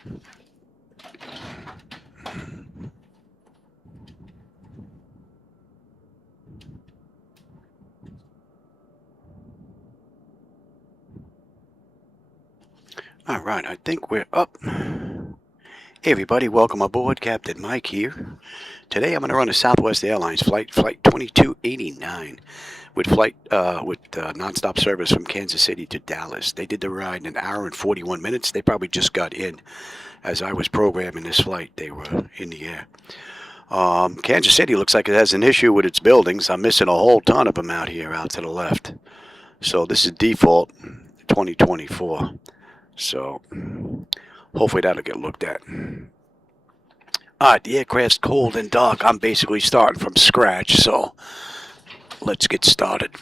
All right, I think we're up. Hey everybody, welcome aboard. Captain Mike here. Today I'm going to run a Southwest Airlines flight 2289 with nonstop service from Kansas City to Dallas. They did the ride in an hour and 41 minutes. They probably just got in. As I was programming this flight, they were in the air. Kansas City looks like it has an issue with its buildings. I'm missing a whole ton of them out here out to the left. So this is default 2024. So hopefully that'll get looked at. Alright, the aircraft's cold and dark. I'm basically starting from scratch, so let's get started.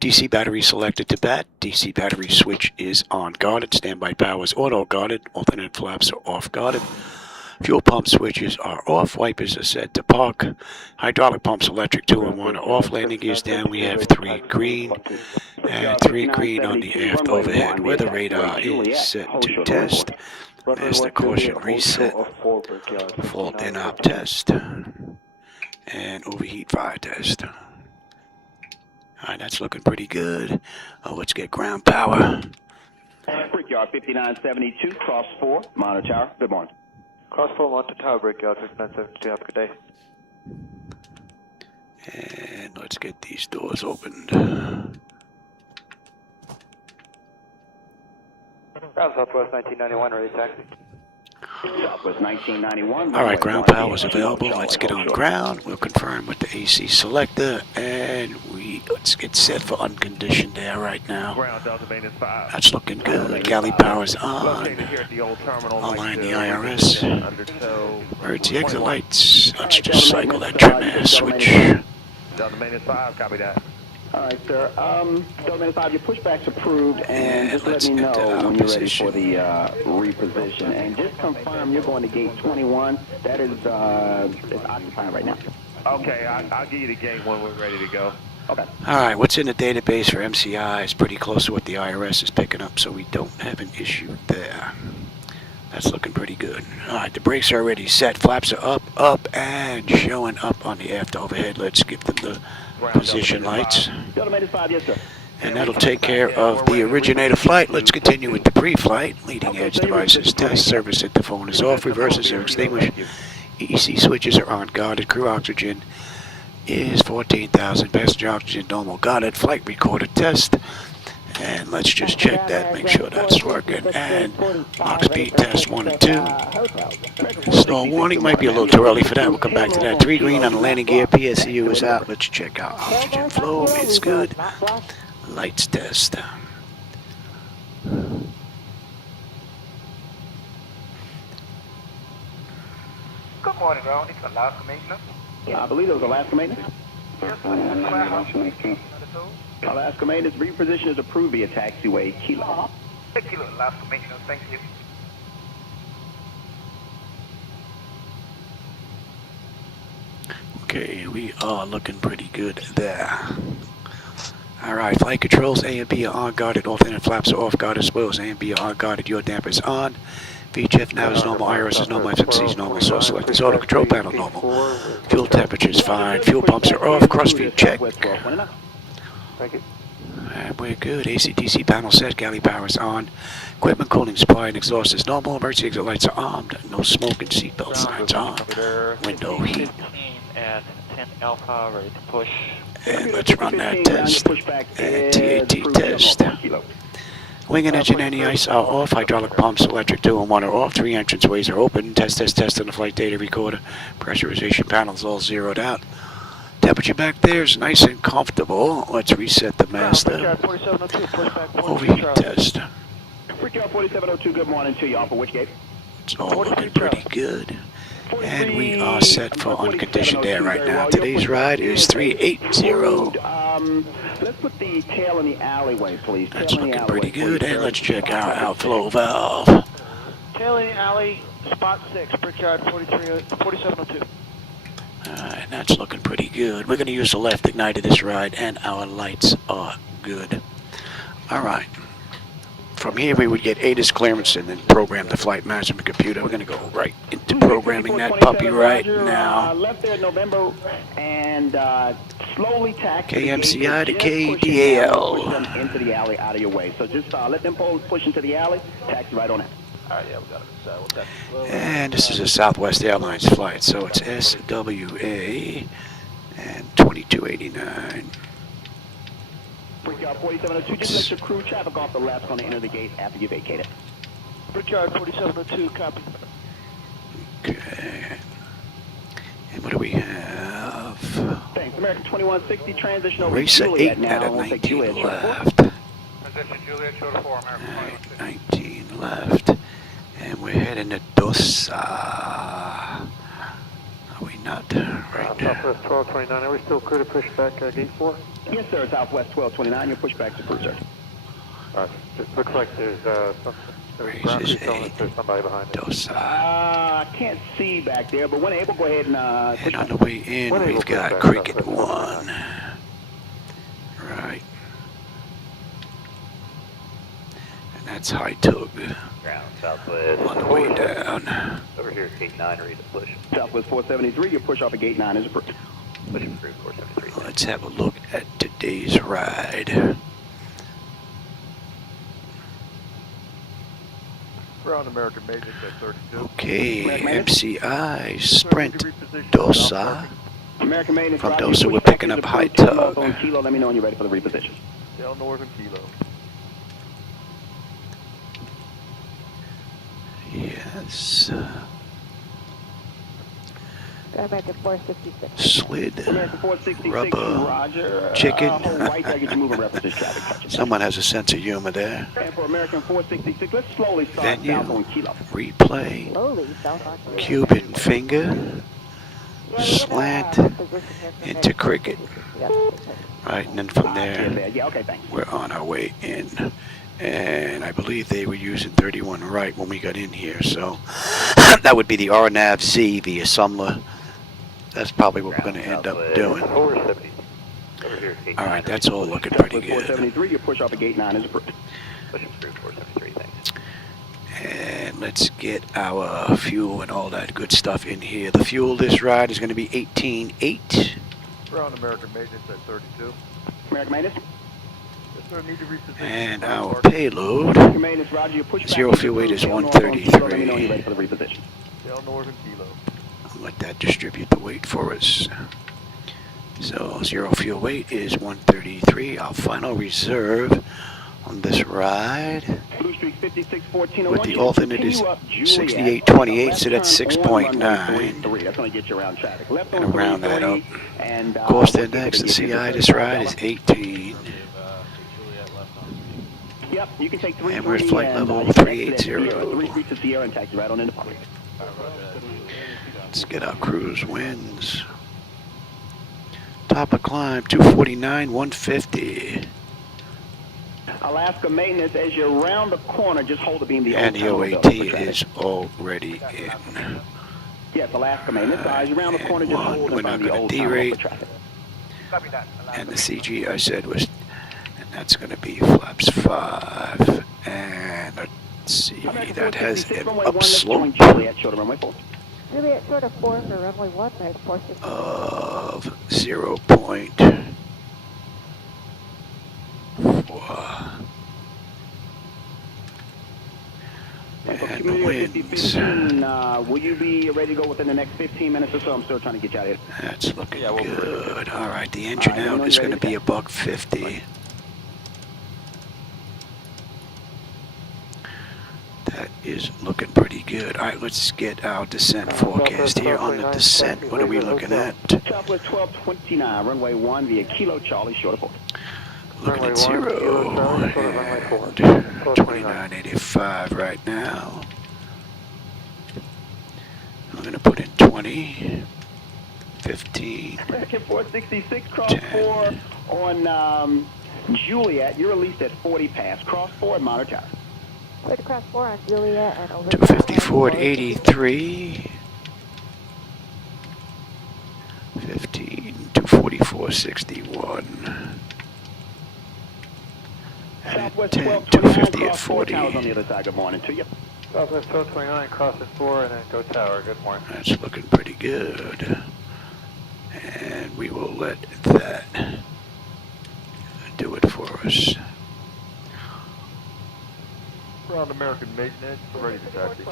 DC battery selected to bat. DC battery switch is on guarded. Standby power is auto guarded. Alternate flaps are off guarded. Fuel pump switches are off. Wipers are set to park. Hydraulic pumps electric 2 and 1 are off. Landing gears down. We have 3 green and 3 green on the aft overhead. Weather radar is set to test. Master caution reset. Fault in-op test. And overheat fire test. Alright, that's looking pretty good. Let's get ground power. Brickyard 5972, cross 4, monitor tower. Good morning. Cross 4, monitor tower, Brickyard 5972. Have a good day. And let's get these doors opened. Ground Southwest 1991, ready taxi. Southwest 1991. Alright, ground power is available. Let's get on ground. We'll confirm with the AC selector. And let's get set for unconditioned air right now. That's looking good. Galley power's on. Align the IRS. Where's the exit lights? Let's just cycle that trim air switch. Delta Maintenance 5, copy that. All right, sir. Delta Maintenance 5, your pushback's approved, and just let me know when you're ready for the reposition. And just confirm you're going to gate 21. That is it's occupying right now. Okay, I'll give you the gate when we're ready to go. Okay. Alright, what's in the database for MCI is pretty close to what the IRS is picking up, so we don't have an issue there. That's looking pretty good. Alright, the brakes are already set. Flaps are up, and showing up on the aft overhead. Let's give them the position lights. Delta Maintenance 5, yes, sir. And that'll take care of the originator flight. Let's continue with the pre-flight. Leading edge devices test. Service interphone is off. Reversers are extinguished. EEC switches are on guarded. Crew oxygen is 14,000. Passenger oxygen normal guarded. Flight recorder test. And let's just check that, make sure that's working. And lock speed test 1 and 2. Stall warning, might be a little too early for that. We'll come back to that. 3 green on the landing gear. PSU is out. Let's check out oxygen flow. It's good. Lights test. Good morning, Ron. It's Alaska Maintenance. I believe it was Alaska Maintenance. Alaska Maintenance, reposition is approved via taxiway Kilo. Kilo, Alaska Maintenance. Thank you. Okay, we are looking pretty good there. Alright, flight controls A and B are on guarded. Alternate flaps are off guarded. Spoils A and B are on guarded. Your dampers on. VHF now is normal, IRS is normal, FMC is normal, source select is auto, control panel normal. Fuel temperature is fine, fuel pumps are off, crossfeed check. And we're good, ATC panel set, galley power is on. Equipment cooling supply and exhaust is normal, emergency exit lights are armed, no smoke and seatbelt signs on. Window heat. And 10 Alpha, ready to push. And let's run that test. And TAT test. Wing and engine anti-ice are off. Hydraulic pumps, electric 2 and 1 are off. 3 entranceways are open. Test on the flight data recorder. Pressurization panels all zeroed out. Temperature back there is nice and comfortable. Let's reset the master. Overheat test. Brickyard 4702, good morning to you. Off of which gate? It's all looking pretty good. And we are set for unconditioned air right now. Today's ride is 380. Let's put the tail in the alleyway, please. That's looking pretty good. And let's check our outflow valve. Tail in the alley, spot 6, Brickyard 4702. Alright, that's looking pretty good. We're going to use the left igniter this ride, and our lights are good. Alright. from here we would get ATIS clearance and then program the flight management computer. We're going to go right into programming that puppy right now. Left there in November and slowly taxi KMCI to push them KDAL. into the alley out of your way. So just let them push into the alley, taxi right on out. All right, yeah, we got it. So we'll taxi slow. And this is a Southwest Airlines flight, so it's SWA and 2289. Brickyard 4702, just let your crew traffic off the left on the enter the gate after you vacate it. Brickyard 4702, copy. Okay. And what do we have? Thanks. American 2160, transition over Racer to 8 Juliet now. at a We'll take 19 Juliet left. Transition Juliet, show to 4, American Alright, 2160. 19 left. And we're heading to Dosa. Are we not? Right. Southwest 1229, are we still clear to push back gate 4? Yes, sir. Southwest 1229, your pushback to crew, sir. It looks like there's Races telling us there's somebody behind it. Dosa. I can't see back there, but when able, go ahead and push And on back. the way in, When able, we've got push back, Cricket Southwest 1. Right. And that's High Tug Ground Southwest. on the way down. Over here, gate 9, ready to push. Southwest 473, your push off at gate 9 is approved. Pushing through 473. Let's have a look at today's ride. Ground American maintenance at 32. Okay, MCI, Sprint, Dosa. American maintenance. From Roger, Dosa, your we're pushback picking is up High approved. Tug. On Kilo, let me know when you're ready for the reposition. Del Northern Kilo. Yes. American 466. Slid. American 466, Rubber. Roger. Chicken. Hold right there, get you moving references traffic. Touch it. Someone has a sense of humor there. And for American 466, let's slowly start Venue. south on Kilo. Replay. Slowly south on Cuban finger. Slant into Cricket. Right, and then from there, Yeah, okay, thanks. we're on our way in. And I believe they were using 31 right when we got in here, so that would be the RNAV-Z via Sumler. That's probably what we're going to end up doing. 470. Over here, gate 9. All right, that's all looking pretty Southwest good. 473, your push off at gate 9 is approved. Pushing through 473, thanks. And let's get our fuel and all that good stuff in here. The fuel this ride is going to be 18.8. Ground American maintenance at 32. American maintenance. Is there a need to reposition? And our payload, American maintenance, Roger, your pushback. zero fuel weight is Del North on Kilo, Let me know when 133. you're ready for the reposition. Del Northern Kilo. I'll let that distribute the weight for us. So zero fuel weight is 133. Our final reserve on this ride Blue Street 5614. with the alternate is 6828, so that's 6.9. That's going to get you around traffic. Left on And round that up. 330, and Cost index, the CI this ride is 18. Yep, you can take 330. And we're at flight level you can exit at 380. Sierra, 3 streets to Sierra and taxi right on into public. Let's get our cruise winds. Top of climb, 249, 150. Alaska maintenance, as you round the corner, just hold the beam. And the OAT is already in. Yes, Alaska maintenance. As you round the corner, just hold We're in not front of the going old to town hall derate. for traffic. Copy that. And the CG I said was, and that's going to be flaps 5. And let's see, that has an upslope Juliet, short of runway 4. Juliet short of 4 for runway 1, there's 460. of 0.4. And the winds, Will you be ready to go within the next 15 minutes or so? I'm still trying to get you out of here. that's looking good. All right, the engine out is going to be $150. That is looking pretty good. All right, let's get our descent forecast here. On the descent, what are we looking at? Southwest 1229, runway 1 via Kilo Charlie, short of 4. Looking at 0 and 2985 right now. I'm going to put in 20, 15. American 466, cross 10. 4 on Juliet. You're released at 40 past. Cross 4 at Monitor Tower. Clear to cross 4 on Juliet and over. 254 at 83. 15, 244.61. Southwest 10, 1229, 250 at cross 4 towers on 40. the other side. Good morning to you. Southwest 1229, cross at 4 and then go tower. Good morning. That's looking pretty good. And we will let that do it for us. Ground American maintenance, ready to taxi.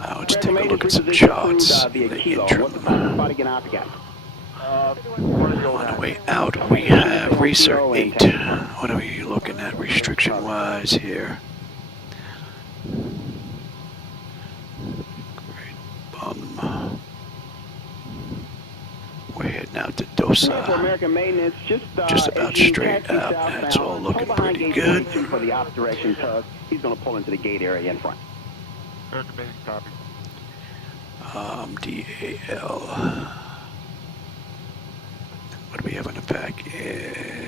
Let's take a look at some charts in the interim. Spot again, I forgot. One of the old On the way out, we have Research 8. What are we looking at restriction-wise here? We're heading out to For Dosa. American maintenance, just About straight out. That's all looking pretty good. For the opposite direction, tug. He's going to pull into the gate area in front. American maintenance copy. DAL. What do we have in the back?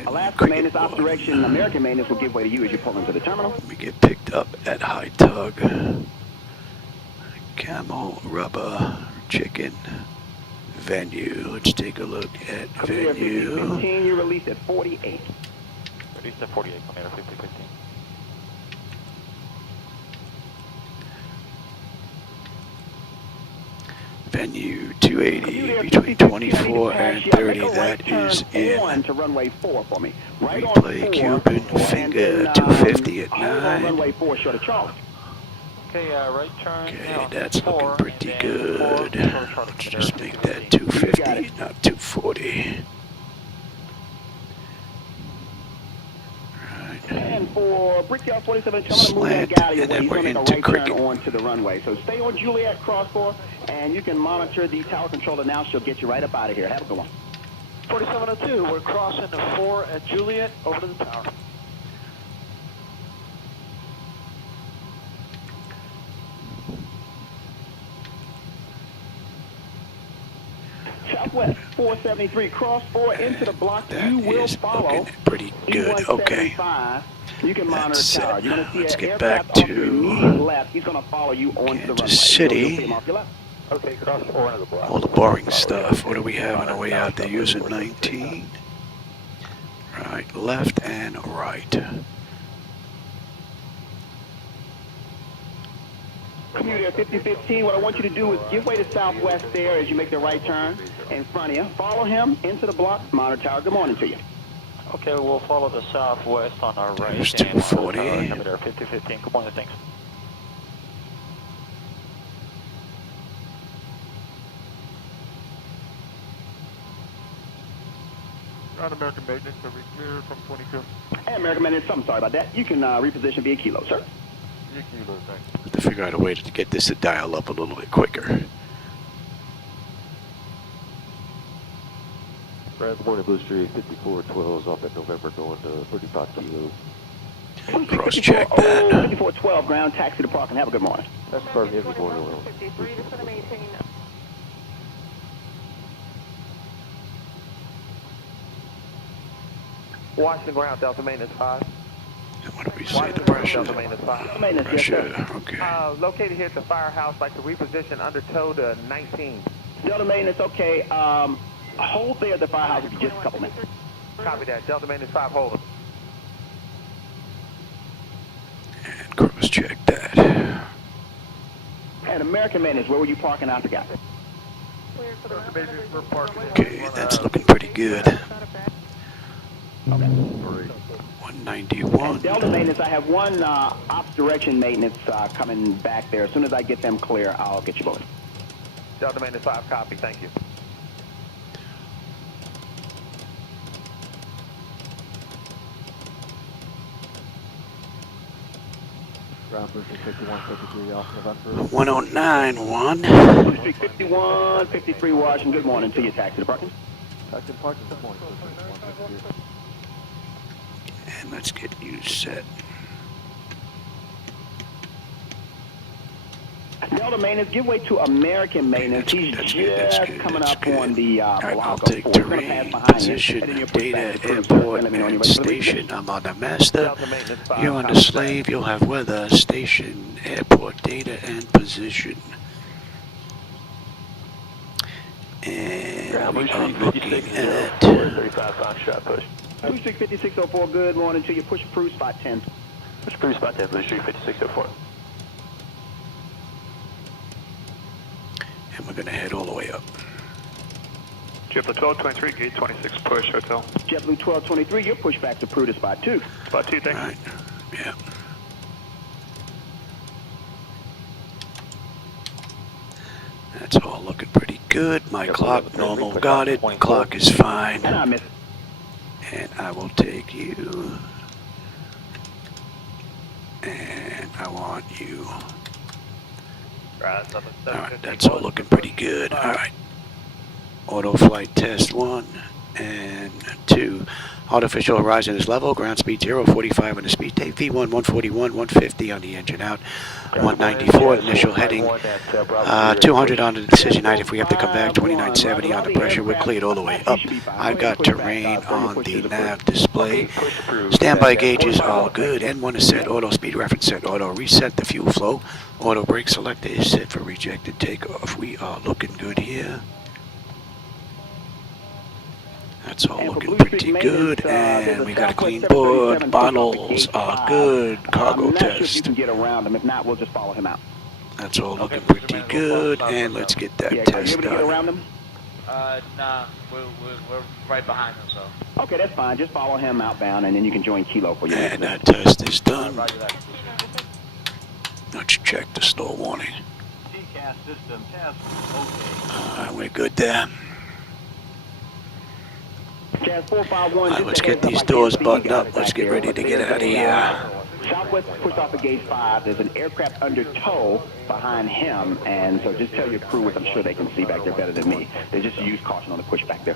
Alaska maintenance, opposite direction. American maintenance will give way to you as you pull into the terminal. We get picked up at High Tug. Camel, rubber, chicken. Venue. Let's take a look at venue. 15, you released at 48. Released at 48, Laminar 5015. Venue 280 between 24 and 30. That is in. To runway 4 for me. Right on Replay 4, Cuban finger 250 at hold on 9. runway 4 short of Charlie. Okay, right turn. Okay, that's looking pretty good. Let's just make that 250, not 240. Right. And for Brickyard 47, I'm going to move Slant, that galley and away. then He's we're going to make into a right turn cricket. onto the runway. So stay on Juliet cross 4, and you can monitor the tower controller now. She'll get you right up out of here. Have a good one. 4702, we're crossing the 4 at Juliet over to the tower. Southwest 473, cross 4 into the block. You will Is follow. looking pretty good. Okay. E175. You can monitor That's the tower. it. You're going to see Let's an get aircraft back off your immediate to left. He's going to follow you onto the runway. Kansas City. You'll see him off your left. Okay, cross 4 into the block. All the boring stuff. What do we have on the way out? They're using 19. Right, left, and right. Commuter 5015, what I want you to do is give way to Southwest there as you make the right turn in front of you. Follow him into the block. Monitor tower, good morning to you. Okay, we'll follow the southwest on our right. There's and 240. Laminar 5015. Good morning, thanks. Ground American maintenance, are we clear from 22? Hey, American Man, I'm sorry about that. You can reposition via kilo, sir. Yeah, kilo, thanks. Have to figure out a way to get this to dial up a little bit quicker. Good morning, Blue Street 5412 is off at November going to 35 kilos. Cross check that. 5412 ground, taxi to park, and have a good morning. That's perfect. Every morning. Washington ground, Delta maintenance 5. What do we say? The pressure? Delta maintenance 5. Maintenance, yes, sir. Pressure. Okay. Located here at the firehouse, like to reposition under tow to 19. Delta maintenance, okay. Hold there at the firehouse for just a couple minutes. Copy that. Delta maintenance 5, hold it. And cross check that. And American maintenance, where were you parking? I forgot. Delta maintenance, we're parking. Okay, that's looking pretty good. Okay. 191. And Delta maintenance, I have one ops direction maintenance coming back there. As soon as I get them clear, I'll get you both. Delta maintenance 5, copy. Thank you. Ground Bridge 5153 off November. 1091. 51, 53 Washington. Good morning to you, taxi to parking. Taxi parking, good morning. 153. And let's get you set. Delta maintenance, give way to American maintenance. He's just coming up on the Alright, I'll block of take 4. He's going to pass terrain, behind you. position, And then you'll push data, back to cruise. airport, Let me know when and you're ready for the station. I'm on the master. Delta maintenance 5. You're on the slave. You'll have weather, station, airport, data, and position. And we are looking at 35 shot push. 265604, good morning to you. Push approved, spot 10. Push approved, spot 10, Blue Street 5604. And we're going to head all the way up. JetBlue 1223, gate 26, push, hotel. JetBlue 1223, your pushback's approved to spot 2. Spot 2, thank you. Right. Yeah. That's all looking pretty good. My clock normal got it. Clock is fine. And I missed. And I will take you. And I want you. Alright, that's all looking pretty good. Alright. Auto flight test 1 and 2. Artificial horizon is level. Ground speed 0, 45 on the speed tape. V1 141, 150 on the engine out. 194 initial heading. 200 on the decision height. If we have to come back, 2970 on the pressure. We're cleared all the way up. I've got terrain on the nav display. Standby gauges all good. N1 is set. Auto speed reference set. Auto reset. The fuel flow. Auto brake selector is set for rejected takeoff. We are looking good here. That's all looking pretty good, and we got a clean board. Bottles are good. Cargo test. You can get around him. If not, we'll just follow him out. That's all looking pretty good, and let's get that test able to get around done. him? Nah, we're right behind him, so. Okay, that's fine. Just follow him outbound, and then you can join Kilo for your next And that test is done. Let's check the stall warning. TCAS system test. Okay. We're good there. Jazz 451. Alright, let's get these doors buttoned up. Let's get ready to get out of here. Southwest pushed off of gate 5. There's an aircraft under tow behind him, and so just tell your crew, which I'm sure they can see back there better than me. They just use caution on the push back there.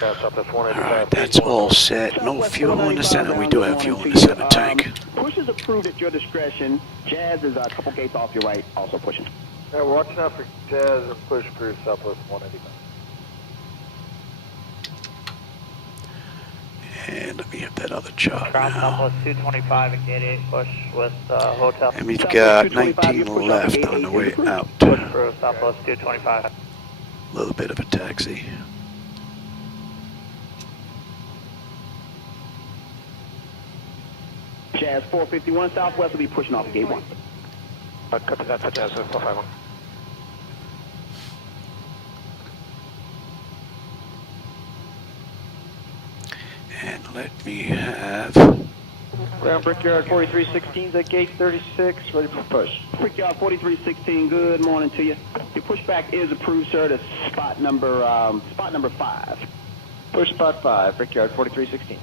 Alright, that's all set. No fuel in the center. We do have fuel in the center tank. Push is approved at your discretion. Jazz is a couple gates off your right, also pushing. Yeah, we're watching out for Jazz and push through Southwest 185. And let me have that other chart Ground now. Southwest 225 and gate 8, push with hotel. And we've got 19 left on the way out. Push through Southwest 225. A little bit of a taxi. Jazz 451 Southwest will be pushing off gate 1. Copy that for Jazz 451. And let me have... Ground Brickyard 4316's at gate 36, ready for push. Brickyard 4316, good morning to you. Your pushback is approved, sir, to spot number 5. Push spot 5, Brickyard 4316.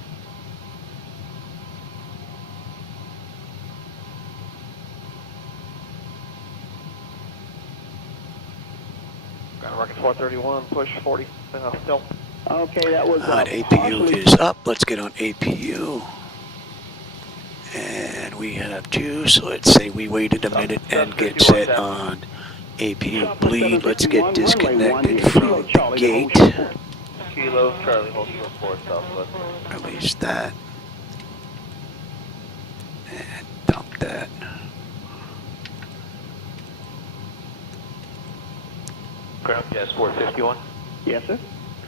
Ground Rocket 431, push 40, still. Okay, that was... Alright, APU is up. Let's get on APU. And we have juice. Let's say we waited a minute and get set on APU bleed. Let's get disconnected from the gate. Kilo, Charlie, hold for 4 Southwest. Release that. And dump that. Ground Jazz 451. Yes, sir.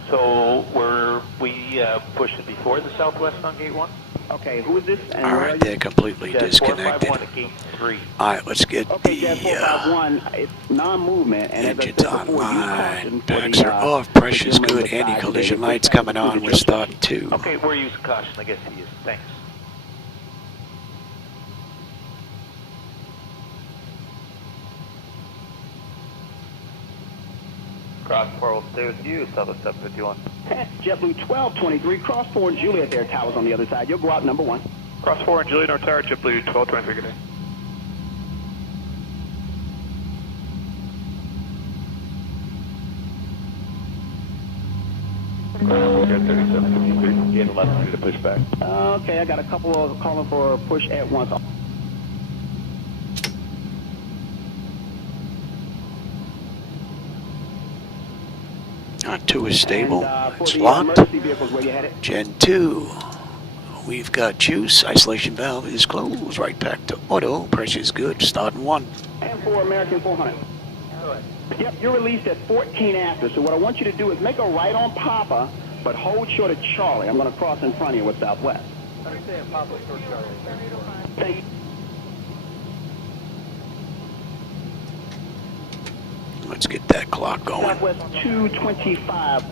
So were we pushing before the Southwest on gate 1? Okay, who is this? And where are Alright, you? they're completely Jazz disconnected. 451 at gate 3. Alright, let's get Okay, Jazz the 451, it's non-movement, and as I engines said before, use online. caution for Packs the, are off. Pressure's gentleman good. beside you. Anti-collision They lights push back coming on. to We're the starting to. Okay, we're using caution. I guess he is. Thanks. Cross 4 will stay with you, Southwest 751. JetBlue 1223, cross 4 and Juliet there, towers on the other side. You'll go out number 1. Cross 4 and Juliet North Tower, JetBlue 1223, good day. We'll get 3753, gate 11 through the pushback. Okay, I got a couple of calling for a push at once. Two is stable. For It's the locked. emergency vehicles, where you headed? Gen 2. We've got juice. Isolation valve is closed. Right back to auto. Pressure's good. Starting 1. And for American 400. Yep, you're released at 14 after. So what I want you to do is make a right on Papa, but hold short of Charlie. I'm going to cross in front of you with Southwest. Understand, Papa, short Charlie. Thank you. Let's get that clock going. Southwest 225.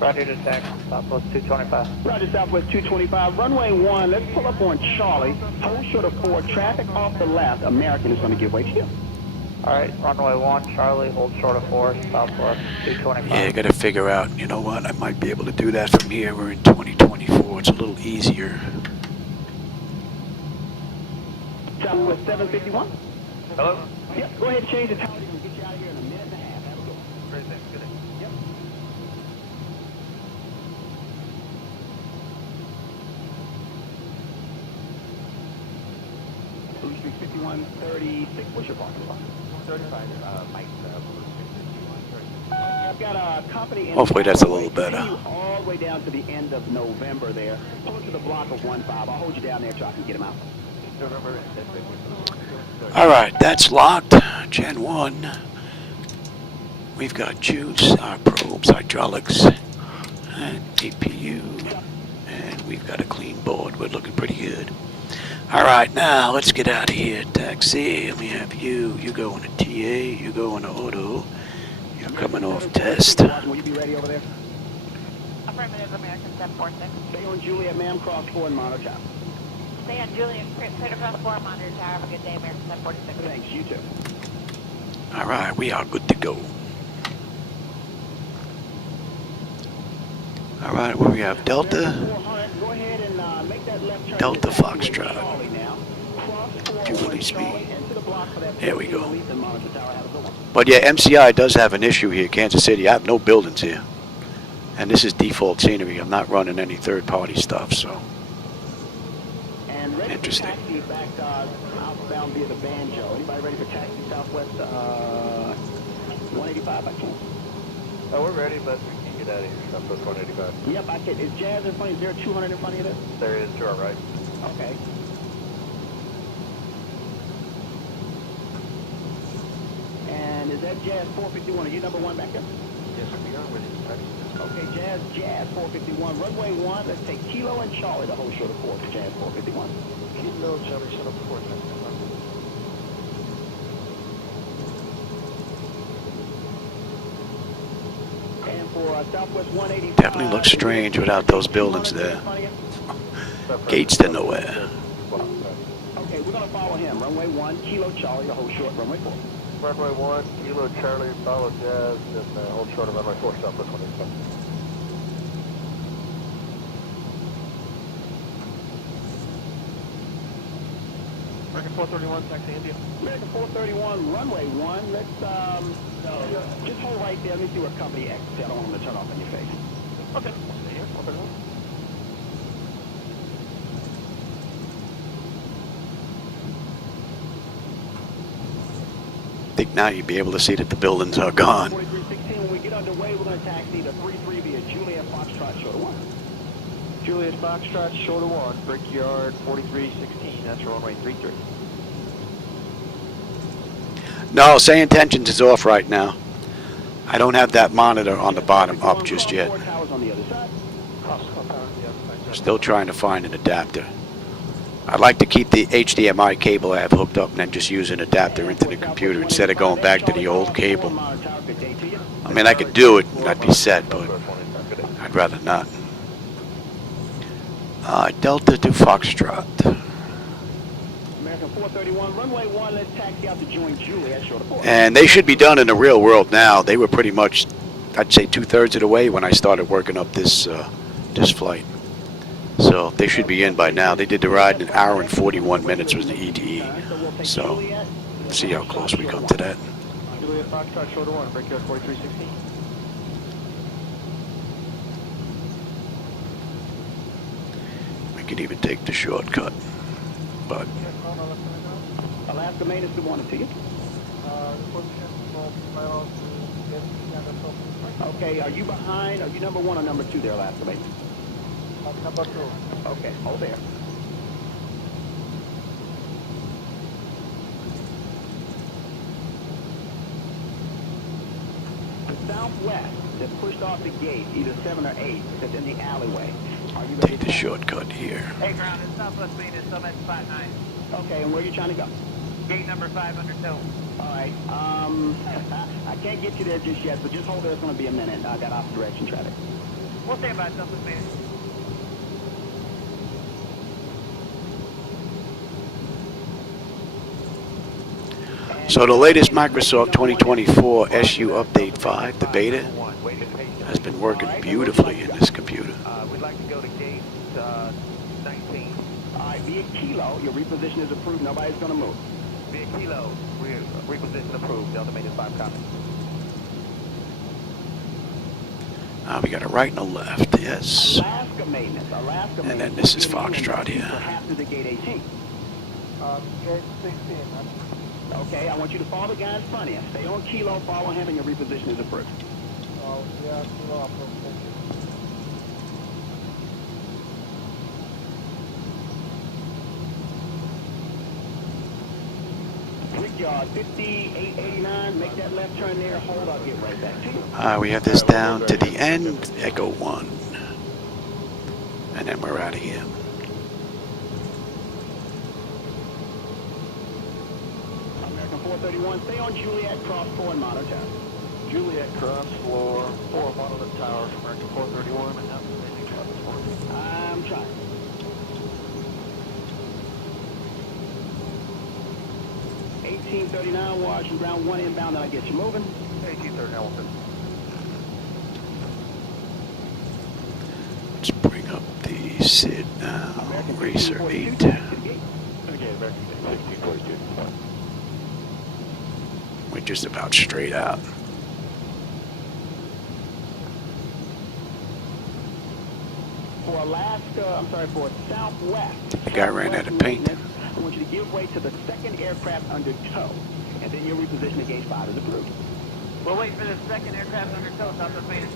Roger to taxi, Southwest 225. Roger, Southwest 225. Runway 1, let's pull up on Charlie. Hold short of 4. Traffic off the left. American is going to give way to you. Alright, runway 1, Charlie, hold short of 4, Southwest 225. Yeah, I got to figure out, you know what, I might be able to do that from here. We're in 2024. It's a little easier. Southwest 751. Hello? Yep, go ahead and change the time. We'll get you out of here in a minute and a half. Have a good one. Great, thanks. Good day. Yep. Blue Street 5136. What's your parking lot? 35, Mike, I've got a company in Hopefully that's a little better. all the way down to the end of November there. Pull to the block of 15. I'll hold you down there so I can get him out. All right, that's locked. Gen 1. We've got juice, our probes, hydraulics, and APU. And we've got a clean board. We're looking pretty good. All right, now let's get out of here. Taxi, we have you. You going to TA, you going to auto. You're coming off test. Will you be ready over there? Affirmative, American 746. Stay on Juliet, ma'am. Cross 4 and monitor tower. Stay on Juliet, clear across 4, monitor tower. Have a good day, American 746. Thanks, you too. All right, we are good to go. All right, where we have Delta, Go ahead and make that left turn. Delta Foxtrot, Charlie now. Cross 4 Jubilee speed. into the block for that. There we go. Release and monitor tower. Have a good one. But yeah, MCI does have an issue here, Kansas City. I have no buildings here. And this is default scenery. I'm not running any third-party stuff, so. And ready Interesting. for taxi back outbound via the Banjo. Anybody ready for taxi Southwest 185 by chance? Oh, we're ready, but we can't get out of here. Southwest 185. Yep, I can. Is Jazz in front of you? Is there a 200 in front of you there? There is, to our right. Okay. And is that Jazz 451? Are you number 1 back there? Yes, sir. We are ready to taxi. Okay, Jazz 451. Runway 1, let's take Kilo and Charlie to hold short of 4 for Jazz 451. Kilo, Charlie, shut up 4. And for Southwest 185. Definitely looks strange without those buildings there. Gates to nowhere. Okay, we're going to follow him. Runway 1, Kilo Charlie to hold short. Runway 4. Runway 1, Kilo Charlie, follow Jazz, and hold short of runway 4, Southwest 185. American 431, taxi India. American 431, runway 1. Let's just hold right there. Let me see what company X is. I don't want them to turn off in your face. Okay. Stay here, 431. I think now you'll be able to see that the buildings are gone. 4316, when we get underway, we're going to taxi to 33 via Juliet Foxtrot, short of 1. Juliet Foxtrot, short of 1, Brickyard 4316, that's runway 33. No, SayIntentions is off right now. I don't have that monitor on the bottom up just yet. Four towers on the other side. Still trying to find an adapter. I'd like to keep the HDMI cable I have hooked up and then just use an adapter into the computer instead of going back to the old cable. I mean, I could do it and I'd be set, but I'd rather not. Delta to Foxtrot. American 431, runway 1, let's taxi out to join Juliet, short of 4. And they should be done in the real world now. They were pretty much, I'd say 2/3 of the way when I started working up this this flight. So they should be in by now. They did the ride in 1 hour and 41 minutes was the ETE. So let's see how close we come to that. Juliet Foxtrot, short of 1, Brickyard 4316. We could even take the shortcut, but Alaska maintenance, good morning to you. Okay, are you behind? Are you number 1 or number 2 there, Alaska maintenance? Number 2. Okay, hold there. Southwest that pushed off the gate, either 7 or 8, that's in the alleyway. Are you ready Take to the taxi? shortcut here. Hey, ground, it's Southwest Main, it's still at spot 9. Okay, and where are you trying to go? Gate number 502. All right, I can't get you there just yet, so just hold there. It's going to be a minute. I got opposite direction traffic. We'll stand by Southwest Main. So the latest Microsoft 2024 SU Update 5, the beta, has been working beautifully in this computer. We'd like to go to gate 19. All right, via Kilo, your reposition is approved. Nobody's going to move. Via Kilo, reposition approved. Delta Maintenance 5 copy. We got a right and a left, yes. Alaska maintenance. And then this is Foxtrot here. Perhaps to the gate 18. Gate 16. Okay, I want you to follow the guy in front of you. Stay on Kilo, follow him, and your reposition is approved. Yeah, Kilo approved. Brickyard 5889, make that left turn there, hold, I'll get right back to you. We have this down to the end, Echo 1. And then we're out of here. American 431, stay on Juliet, cross 4 and monitor tower. Juliet cross floor 4 Monolith Tower, American 431, and now I'm trying. $18.39, Washington ground 1 inbound, then I get you moving. 1830 Hamilton. Let's bring up the SID now. Racer 8. Again, American 1642. We're just about straight out. For Alaska, I'm sorry, for Southwest. The guy ran out of paint. I want you to give way to the second aircraft under tow, and then your reposition to gauge 5 is approved. We'll wait for the second aircraft under tow, Southwest Main.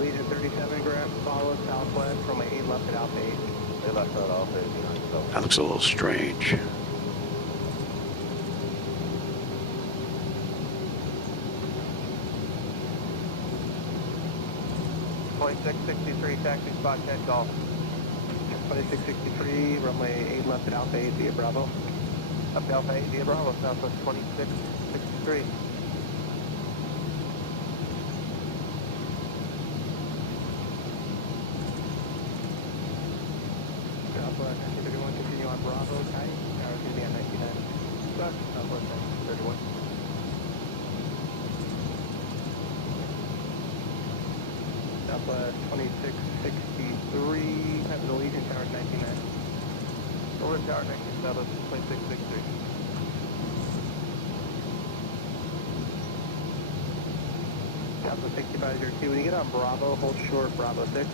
Legion 37, grab, follow Southwest from 8 left at Alpha 8. They left out Alpha 8 behind, so. That looks a little strange. Taxi spot 10 golf. 2663, runway 8 left at Alpha 8 via Bravo. Up to Alpha 8 via Bravo, Southwest 2663. Southwest 1931, continue on Bravo, tight. Tower going to be on 99. Southwest 1931. Southwest 2663, have the Legion Tower 99. Over Tower 19, Southwest 2663. Southwest 6502, when you get on Bravo, hold short Bravo 6.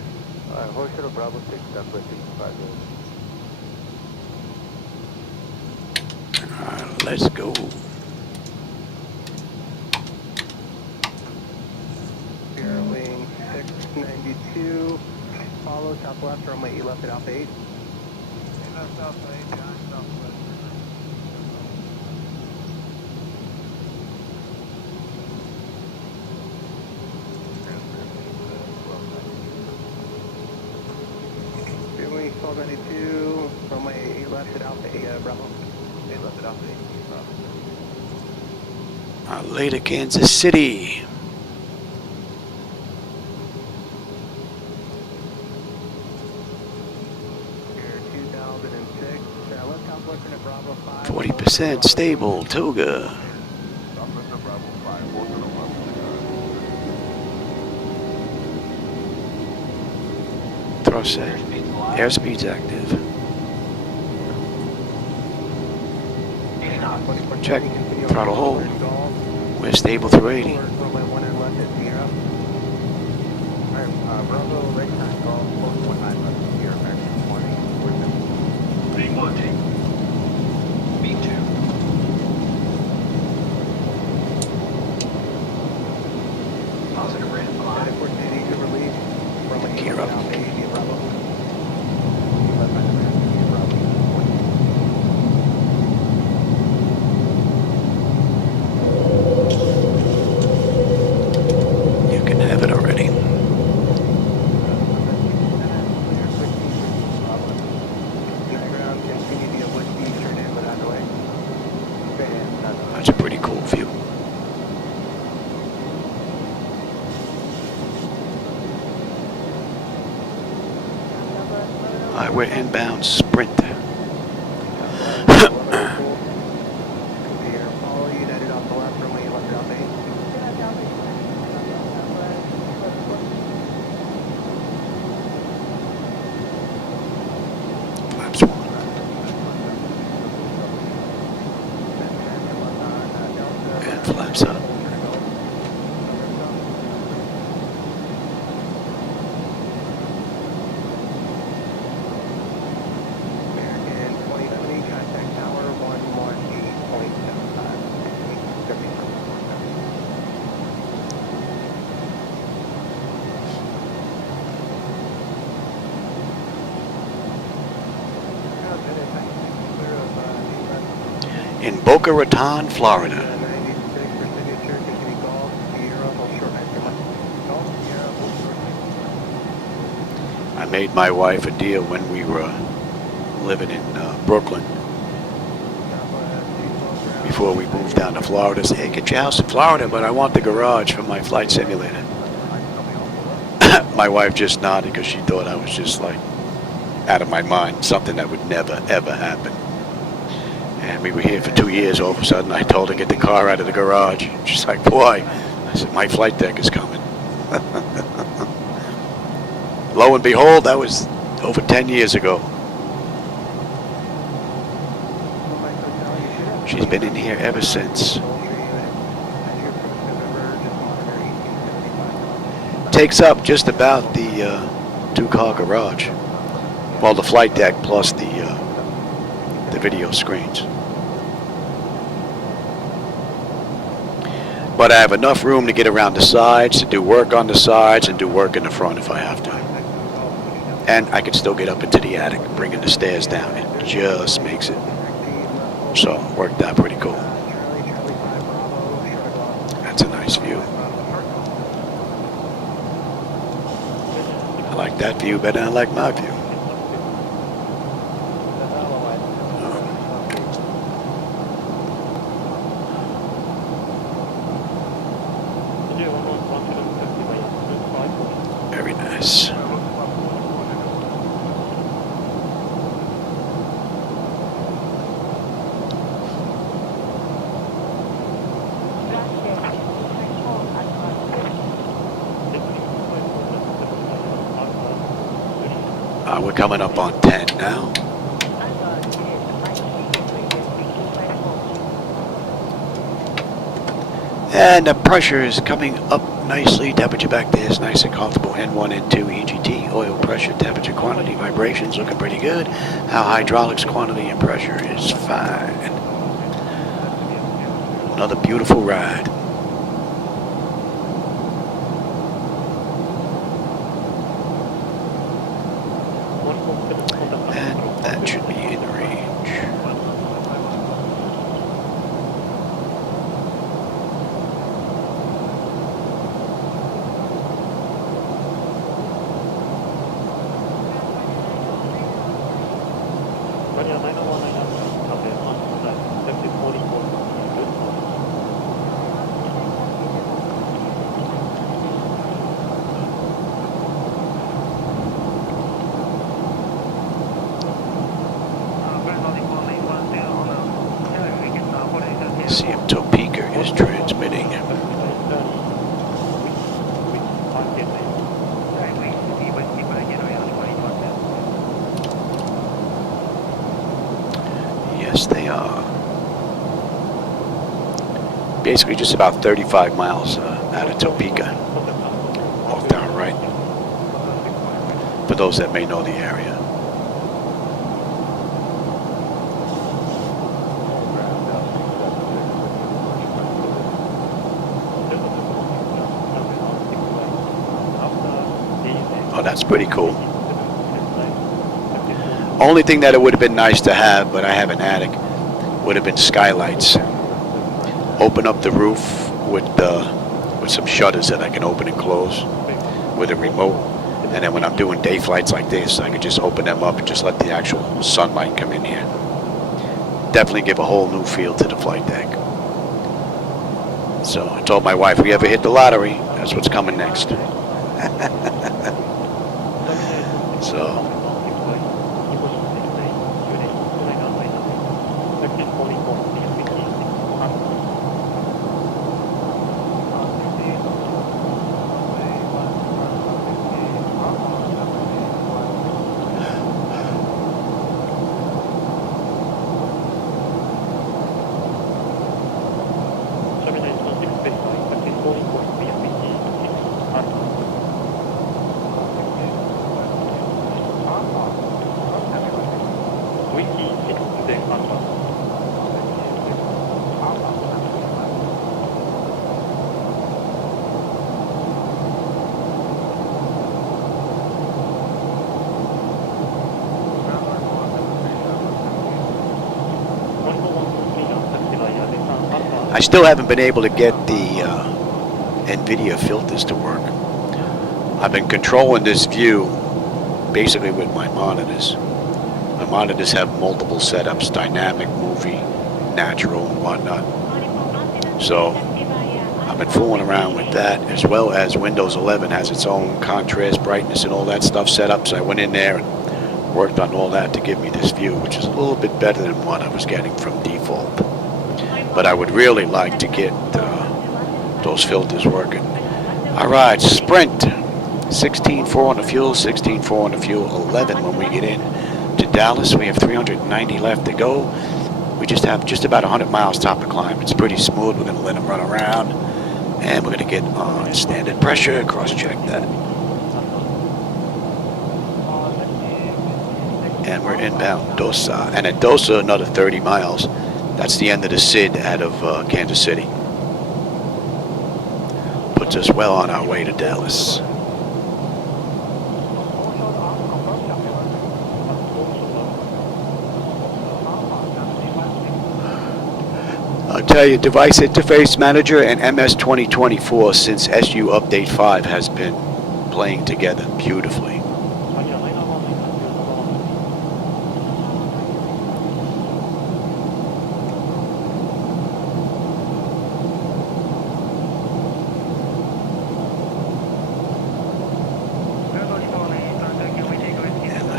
Hold short of Bravo 6, Southwest 6502. Let's go. Wing 692, follow Southwest, runway 8 left at Alpha 8. Left Alpha 8, behind Southwest. Wing 1292, runway 8 left at Alpha 8, Bravo. 8 left at Alpha 8. Later, Kansas City. Year 2006, left Southwestern at Bravo 5. 40% stable, Toga. Southwestern Bravo 5, hold to the left. Thrust set. Airspeed's active. Check. Throttle hold. We're stable through 80. Runway 1 and left at Sierra. Alright, Bravo, right time call, close 19 left at Sierra, American 20. B2. Positive red 5. Airport City, good release. Runway 8 Gear left up. at Alpha 8 via Bravo. Left side of ramp. It's a pretty cool view. Alright, we're inbound Sprint. Flaps 1. And flaps up. In Boca Raton, Florida. I made my wife a deal when we were living in Brooklyn. Before we moved down to Florida, say, hey, get your house in Florida, but I want the garage for my flight simulator. My wife just nodded because she thought I was just like out of my mind, something that would never, ever happen. And we were here for 2 years. All of a sudden, I told her to get the car out of the garage. She's like, why? I said, my flight deck is coming. Lo and behold, that was over 10 years ago. She's been in here ever since. Takes up just about the 2-car garage. Well, the flight deck plus the video screens. But I have enough room to get around the sides, to do work on the sides, and do work in the front if I have to. And I can still get up into the attic, bringing the stairs down. It just makes it. So, worked out pretty cool. That's a nice view. I like that view better than I like my view. Very nice. We're coming up on 10 now. And the pressure is coming up nicely. Temperature back there is nice and comfortable. N1, N2, EGT, oil pressure, temperature, quantity, vibrations looking pretty good. Our hydraulics quantity and pressure is fine. Another beautiful ride. And that should be in range. See if Topeka is transmitting. Yes, they are. Basically just about 35 miles out of Topeka, off down right, for those that may know the area. Oh, that's pretty cool. Only thing that it would have been nice to have, but I have an attic, would have been skylights. Open up the roof with some shutters that I can open and close with a remote. And then when I'm doing day flights like this, I can just open them up and just let the actual sunlight come in here. Definitely give a whole new feel to the flight deck. So I told my wife, if we ever hit the lottery, that's what's coming next. So. I still haven't been able to get the NVIDIA filters to work. I've been controlling this view basically with my monitors. My monitors have multiple setups, dynamic, movie, natural, and whatnot. So I've been fooling around with that, as well as Windows 11 has its own contrast, brightness, and all that stuff set up. So I went in there and worked on all that to give me this view, which is a little bit better than what I was getting from default. But I would really like to get those filters working. All right, Sprint. 16.4 on the fuel, 16.4 on the fuel, 11 when we get in to Dallas. We have 390 left to go. We just have just about 100 miles top to climb. It's pretty smooth. We're going to let them run around, and we're going to get on standard pressure, cross-check that. And we're inbound Dosa. And at Dosa, another 30 miles. That's the end of the SID out of Kansas City. Puts us well on our way to Dallas. I'll tell you, Device Interface Manager and MS 2024 since SU Update 5 has been playing together beautifully.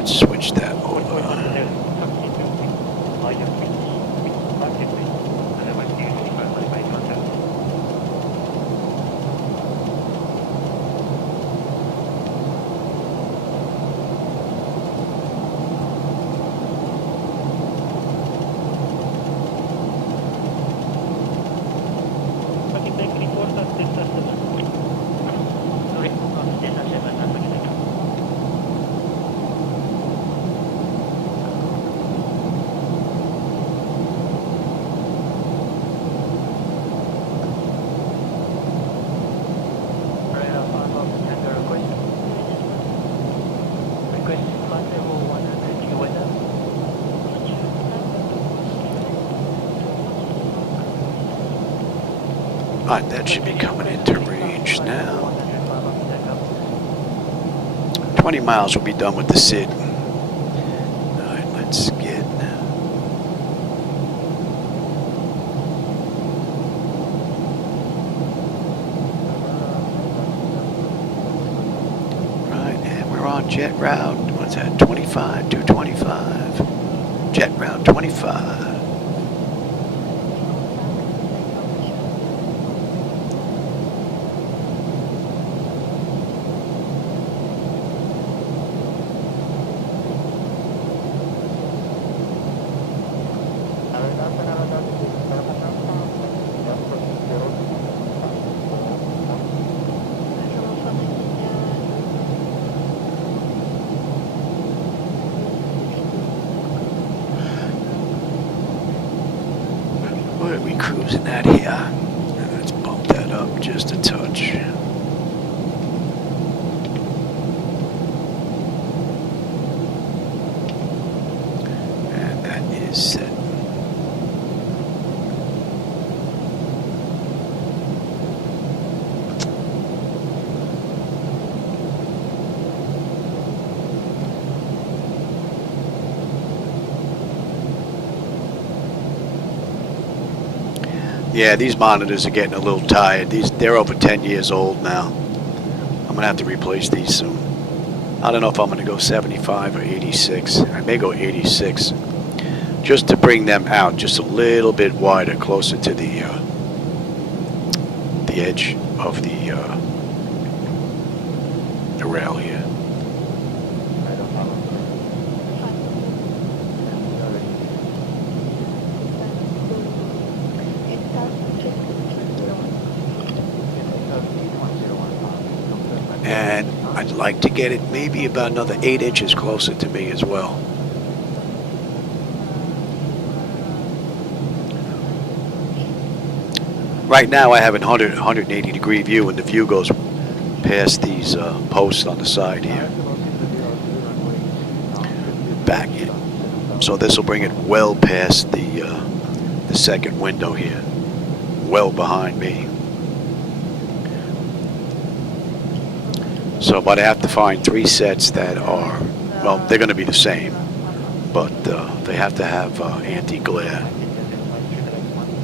Switch that over. Alright, that should be coming into range now. 20 miles will be done with the SID. Alright, let's get... Right, and we're on jet route. What's that? 25, 225. Jet route 25. What are we cruising at here? Let's bump that up just a touch. And that is set. Yeah, these monitors are getting a little tired. They're over 10 years old now. I'm gonna have to replace these soon. I don't know if I'm gonna go 75 or 86. I may go 86, just to bring them out just a little bit wider, closer to the edge of the rail here. And I'd like to get it maybe about another 8 inches closer to me as well. Right now I have a 180 degree view, and the view goes past these posts on the side here. Back in. So this will bring it well past the second window here. Well behind me. So, but I have to find 3 sets that are, well, they're going to be the same, but they have to have anti-glare,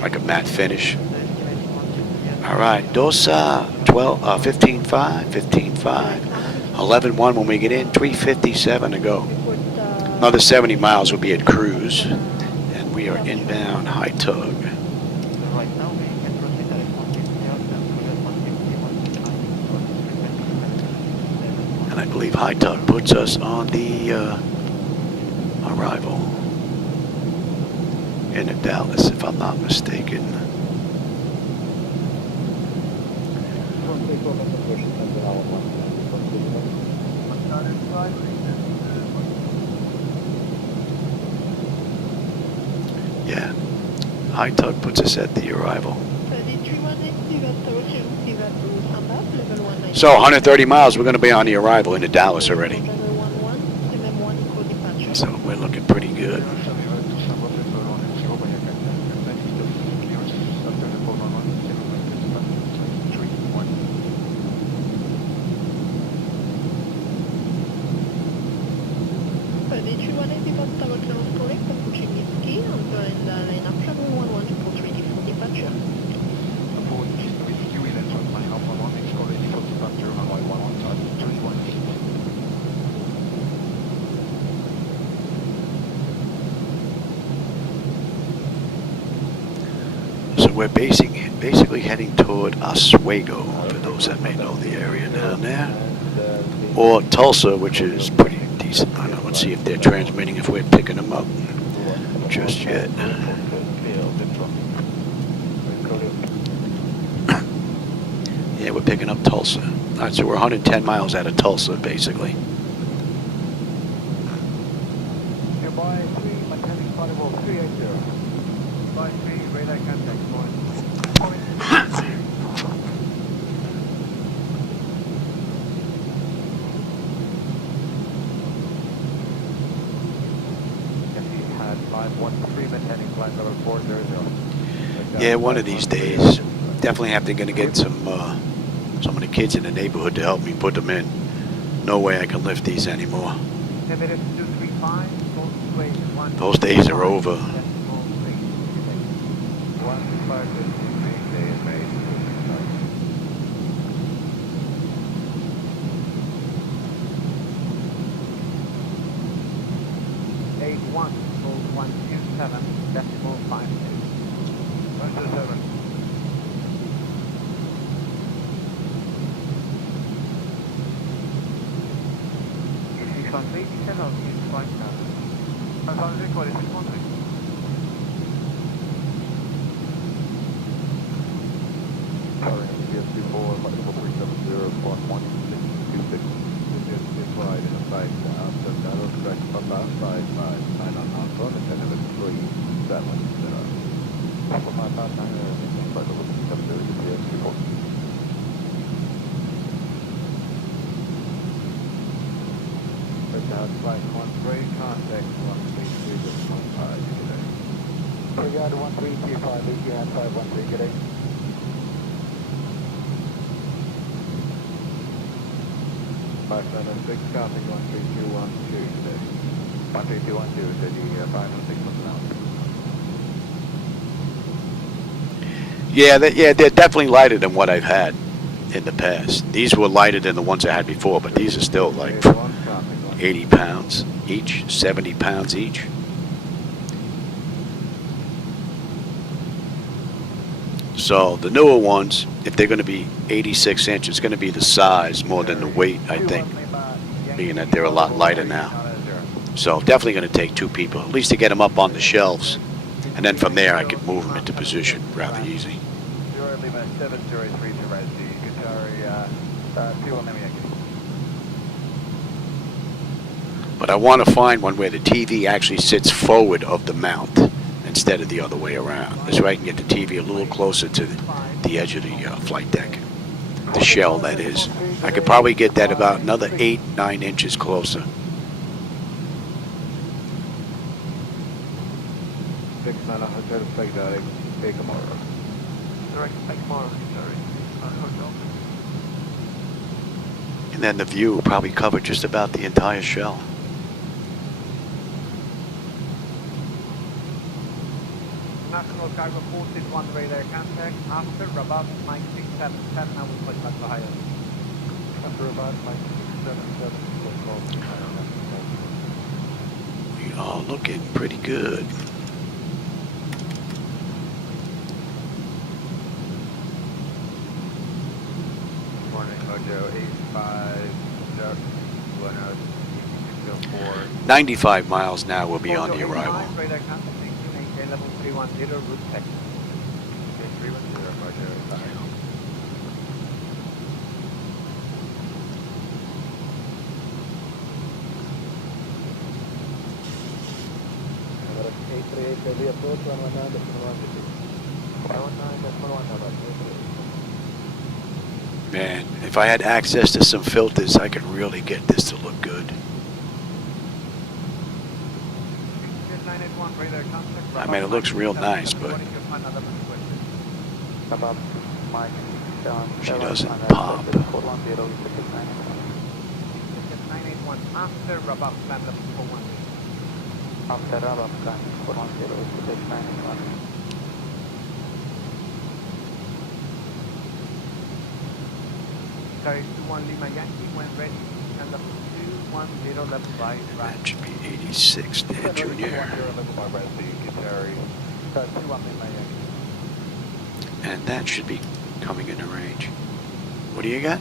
like a matte finish. All right, Dosa 15.5, 15.5, 11.1 when we get in, 3:57 to go. Another 70 miles will be at cruise, and we are inbound high tug. And I believe high tug puts us on the arrival in Dallas, if I'm not mistaken. Yeah, high tug puts us at the arrival. So 130 miles, we're going to be on the arrival into Dallas already. So we're looking pretty good. So we're basically heading toward Oswego, for those that may know the area down there, or Tulsa, which is pretty decent. I don't know, let's see if they're transmitting, if we're picking them up just yet. Yeah, we're picking up Tulsa. All right, so we're 110 miles out of Tulsa, basically. Nearby 3, mechanic carnival 380. By 3, radar contact going. Had 513 mechanic flight level 400. Yeah, one of these days. Definitely have to get some of the kids in the neighborhood to help me put them in. No way I can lift these anymore. Those days are over. Brigade 1325, ATN 513, good day. Five 7 6, copy 13212 today. 13212 to the 506 now. Yeah, they're definitely lighter than what I've had in the past. These were lighter than the ones I had before, but these are still like 80 pounds each, 70 pounds each. So the newer ones, if they're going to be 86 inch, it's going to be the size more than the weight, I think, being that they're a lot lighter now. So definitely going to take two people, at least to get them up on the shelves. And then from there, I could move them into position rather easy. But I want to find one where the TV actually sits forward of the mount instead of the other way around. This way I can get the TV a little closer to the edge of the flight deck. The shell, that is. I could probably get that about another 8-9 inches closer. And then the view will probably cover just about the entire shell. National Cargo 461 radar contact. After Rabat, Mike 677, I will push back to Ohio. After Rabat, Mike 677, We are looking pretty good. Morning, Mojo 85, Duck, 604. 95 miles now will be on the arrival. Radar contact. Level 310, route check. 310, Roger. Man, if I had access to some filters, I could really get this to look good. I mean, it looks real nice, but she doesn't pop. Carry 21 Lima Yankee when ready. And up 210 left right. That should be 86 there, Junior. And that should be coming into range. What do you got?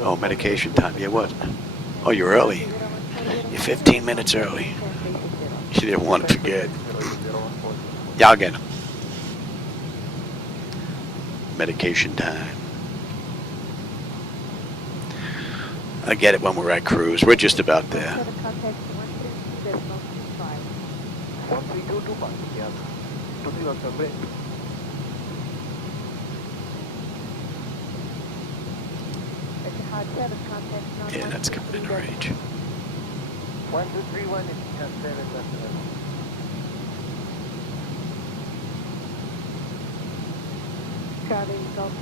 Oh, medication time. Yeah, what? Oh, you're early. You're 15 minutes early. You didn't want to forget. Yeah, I'll get him. Medication time. I get it when we're at cruise. We're just about there. Yeah, that's coming into range. 1231 is Charlie, Golf,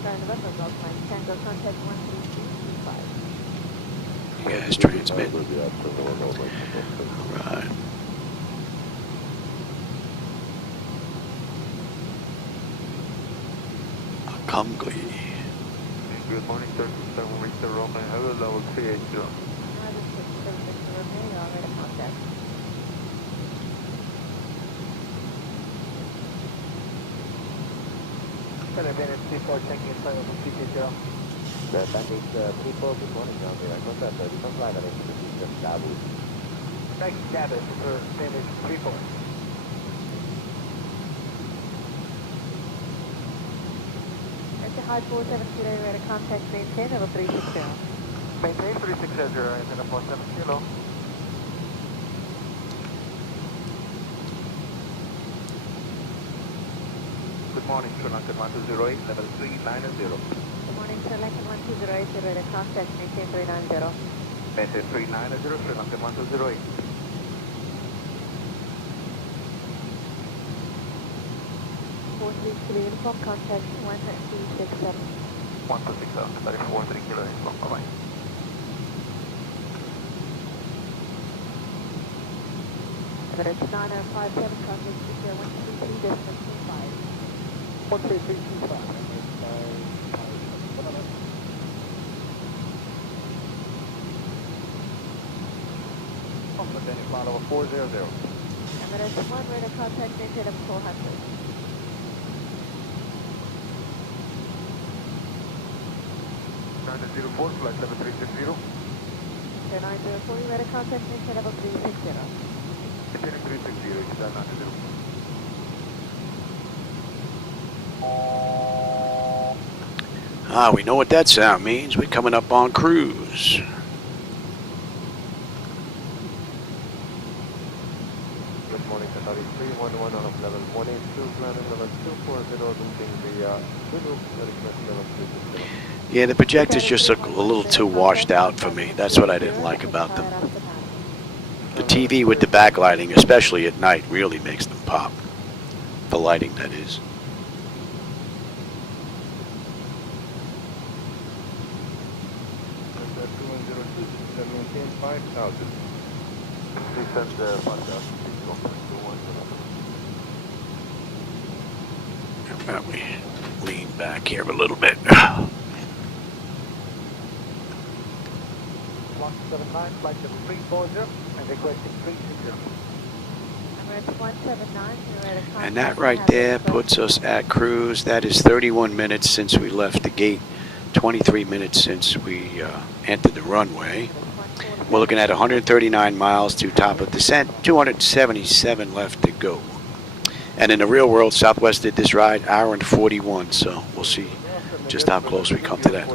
Star November, Golf Mike, Tango, contact 13225. You guys transmit. Alright. Akangli. Good morning, sir. Mr. Roman, I will level 380. C4 checking in front of the CT0. The bandit people, good morning down there. I got that, you can fly that into the system, Dabu. Thank you, cabin, for bandit 34. High 470, radar contact, maintain level 360. Maintain 360, antenna 470. Good morning, Sri Lankan 1208, level 390. Good morning, Sri Lankan 1208, radar contact, maintain 390. Maintain 390, Sri Lankan 1208. Kilo uniform, contact 1267. 1267, 34 kilo uniform, bye-bye. Emirates 9057, contact Victor 133.25. 13325. Then flight over 400. Emirates 1, radar contact, maintain up 400. 904, flight 7360. 904, radar contact, maintain up 360. Maintaining 360, you got 90. We know what that sound means. We're coming up on cruise. Good morning, Qatari 311 on level 182, landing level 240, reaching the Chinook, level 360. Yeah, the projectors just look a little too washed out for me. That's what I didn't like about them. The TV with the backlighting, especially at night, really makes them pop. The lighting, that is. Maintain 5,000. Please send 5,000. How about we lean back here a little bit? Block 79, flight 340, and requesting 360. Emirates 179, radar contact. And that right there puts us at cruise. That is 31 minutes since we left the gate, 23 minutes since we entered the runway. We're looking at 139 miles to top of descent, 277 left to go. And in the real world, Southwest did this ride, hour and 41, so we'll see just how close we come to that.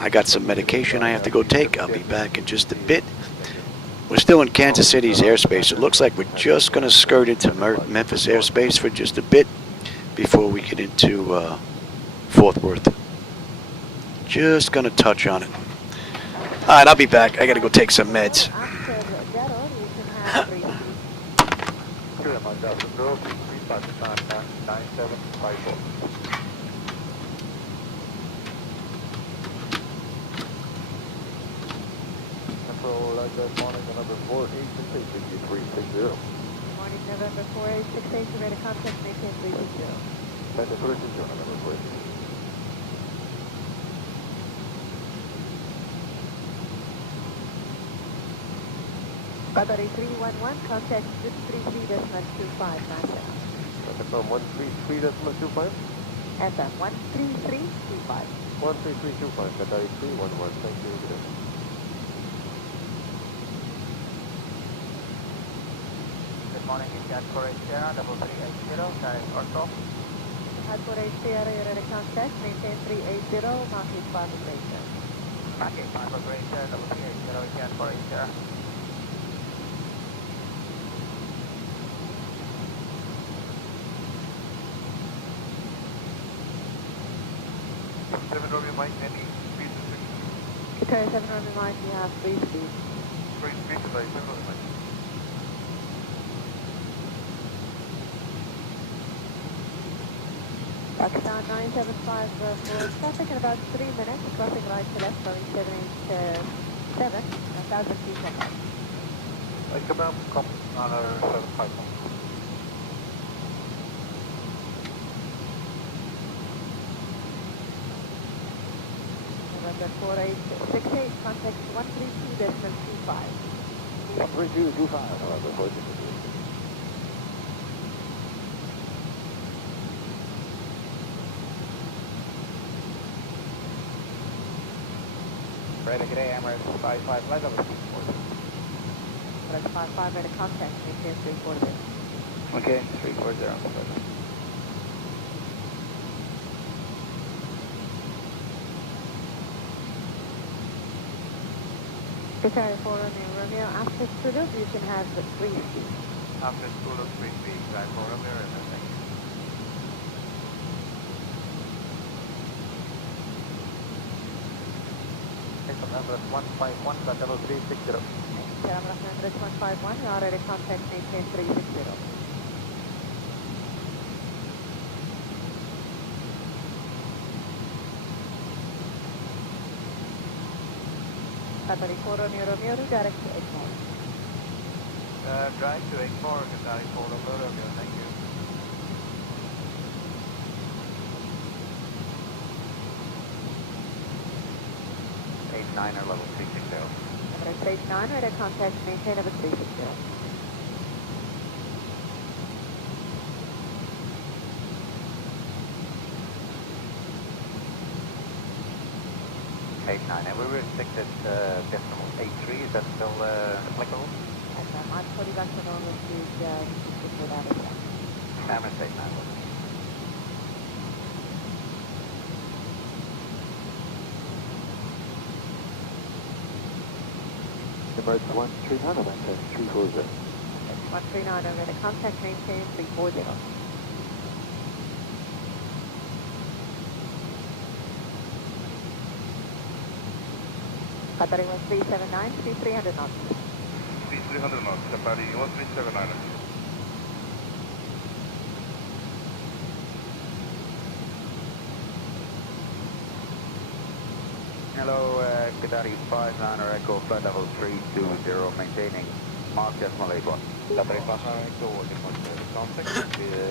I got some medication I have to go take. I'll be back in just a bit. We're still in Kansas City's airspace. It looks like we're just going to skirt into Memphis airspace for just a bit before we get into Fort Worth. Just going to touch on it. All right, I'll be back. I got to go take some meds. Good morning, November 4868, 360. Morning, November 4868, radar contact, maintain 360. Maintain 360, November 48. Qatari 311, contact 133.25, NASA. Confirm 133.25? FM 133.25. 13325, Qatari 311, thank you. Good morning, Indian 48 Sierra, 3380, direct ortho. At 48 Sierra, radar contact, maintain 380, market 5 operator. Market 5 operator, 3380, Indian 48 Sierra. Qatar 7 Romeo Mike, you have 3 speed. Pakistan 975 for traffic in about 3 minutes, crossing right to left, Boeing 787, 1,000 feet ahead. Come out, come on our 751. November 4868, contact 132.25. 13225, November 4868. Ready, good day, Emirates 55, flight over 340. Emirates 55, radar contact, maintain 340. Okay, 340. Qatar 4 Romeo, after Zulu, you can have the 3 speed. After Zulu 3 speed, right for Romeo, thank you. Emirates 151, got level 360. Emirates 151, you are already contact, maintain 360. Qatari 4 Romeo, direct to Zibomod. Drive to X4, Qatari 4 Romeo, thank you. Niner level 360. Stage 9, radar contact, maintain level 360. And we restricted decimal 83, is that still applicable? Yes, I'm fully back to normal speed, before that as well. Camera state 9. Emerge 139, maintain 340. 139, radar contact, maintain 340. Qatari 1379, 3300 knots. 300 knots, Qatari 1379. Hello, Qatari 59er Echo, flight level 320, maintaining Mark decimal 81. Qatari 59er Echo, contact,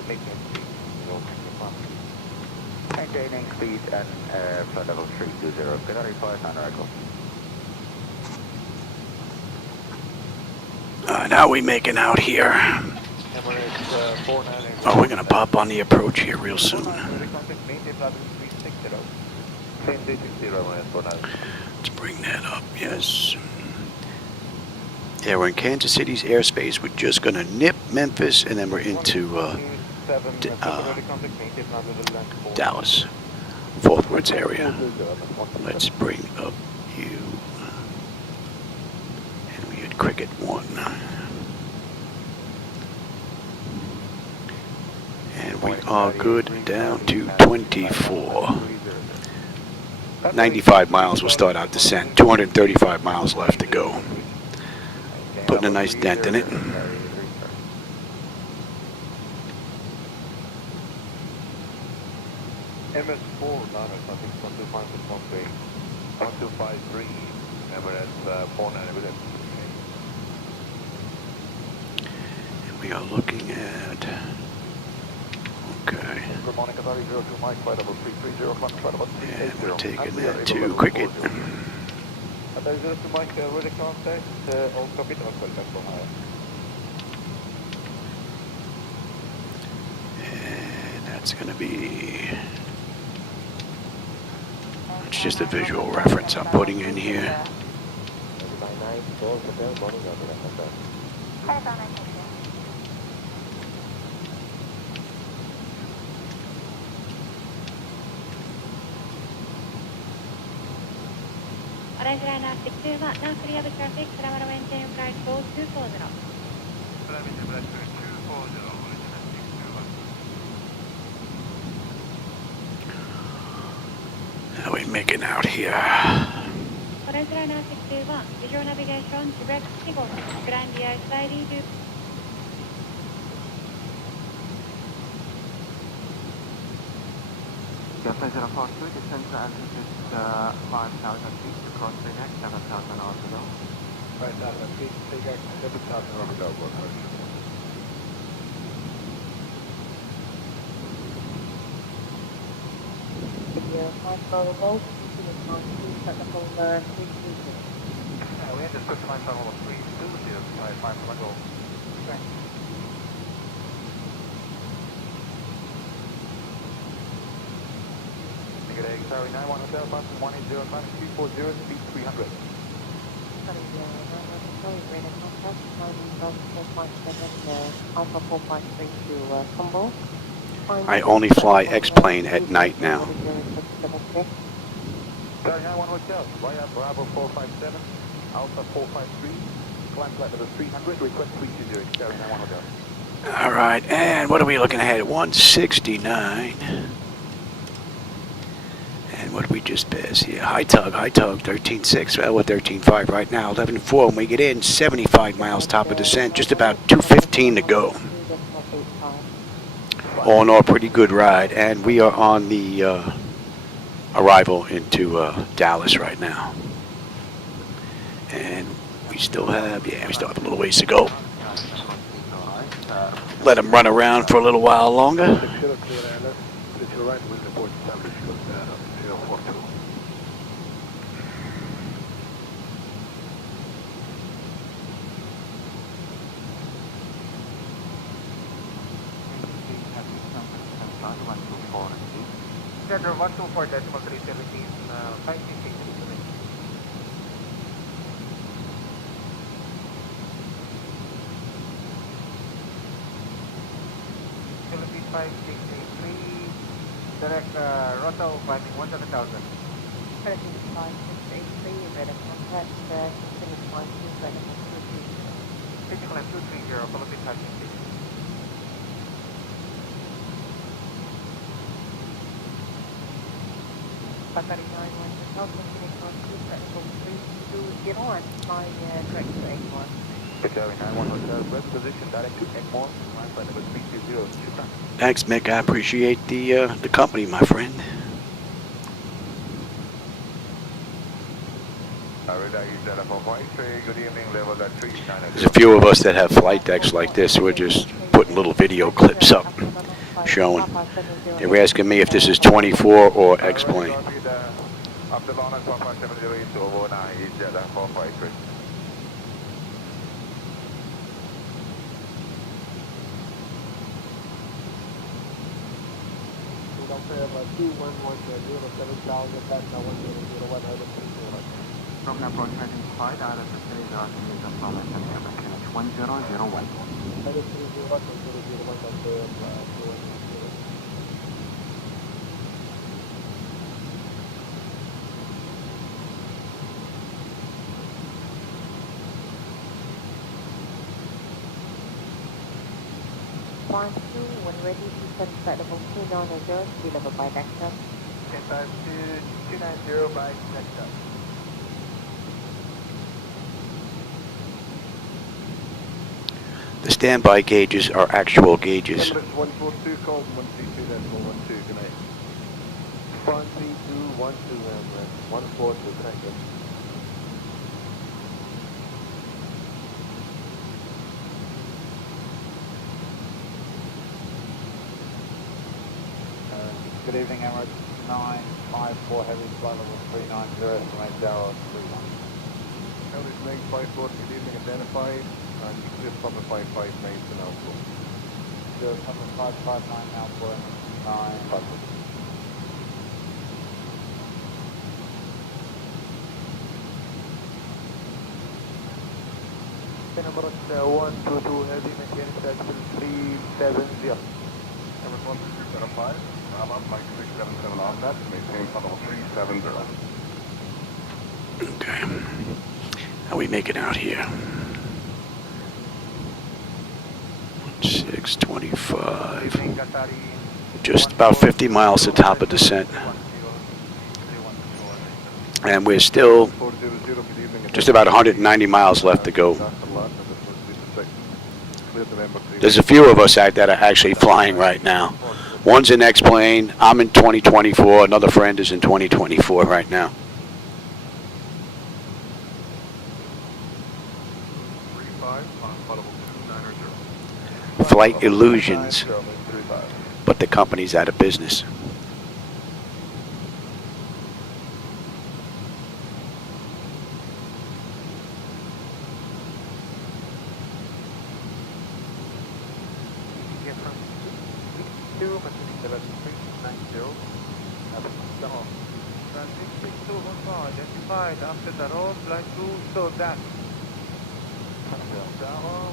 maintain speed, 065. Maintaining speed and flight level 320, Qatari 59er Echo. Now we making out here. Oh, we're gonna pop on the approach here real soon. Let's bring that up, yes. Yeah, we're in Kansas City's airspace. We're just gonna nip Memphis and then we're into Dallas, Fort Worth area. Let's bring up you. And we had Cricket 1. And we are good down to 24. 95 miles will start our descent. 235 miles left to go. Putting a nice dent in it. MS4, Niners, I think 1253, 1253, Emirates 49 with it. And we are looking at... Okay. Good morning, Qatari 02 Mike, flight level 330, flight level 380. And we're taking that to Cricket. Qatari 02 Mike, ready contact, all copy, don't call back for higher. And that's going to be... It's just a visual reference I'm putting in here. Laminar 62, now clear the traffic, Laminar maintain flight 4240. Laminar flight 240. How are we making out here? Laminar 61, visual navigation, direct signal, grand air sliding to... Delta 042, descend to altitude 5,000 feet, cross Phoenix, 7,000 hours ago. 5,000 feet, take action, 7,000 hours ago, we had just put the flight level 320, 5 go. Sorry, 91 Hotel, Boston 180, 340, speed 300. I only fly X-Plane at night now. Sorry, 91 Hotel, Via Bravo 457, Alpha 453, climb flight level 300, request 320, Sorry, 91 Hotel. Alright, and what are we looking at? 169. And what did we just pass here? High tug, 13.6. Well, we're 13.5 right now. 11.4 when we get in. 75 miles top of descent. Just about 2:15 to go. All in all, pretty good ride. And we are on the arrival into Dallas right now. And we still have, a little ways to go. let them run around for a little while longer. 60 clear airless. To your right, we'll report 70 042. Chatter 124.317, 566. Philippines 5683, direct Rota climbing 17,000. Philippines 5683, radar contact, Philippines 12, radar contact. Pitching climb 230, Philippines 566. Battery 91, South Continent 12, Platform 3201, my direct to Egmont. Charlie 91 Hotel, west position direct to Egmont, my flight number 320. Thanks, Mick. I appreciate the company, my friend. Good evening, level at 3. There's a few of us that have flight decks like this. We're just putting little video clips up showing. They were asking me if this is 24 or X-Plane. Program approximating flight, out of the city, there are news information here, QNH 1001. One, two, when ready to send flight level 290, speed level by vector. 290 by vector. The standby gauges are actual gauges. 142, call 132.12, good night. 132.12, and 142, good night, good. Good evening, Emirates 954 Heavy flight level 390, estimate Darrow 31. Emirates 954, good evening, identified, and you can just from the 559 to now, so. 559 now for 9. Emirates 122 Heavy, maintain taxi 370. Emirates 1205, Bravo, Mike 677 on that, maintain level 370. Okay. How we make it out here? 625. Just about 50 miles to top of descent. And we're still just about 190 miles left to go. There's a few of us that are actually flying right now. One's in X-Plane. I'm in 2024. Another friend is in 2024 right now. Flight illusions, but the company's out of business. After the road, flight 2, so that.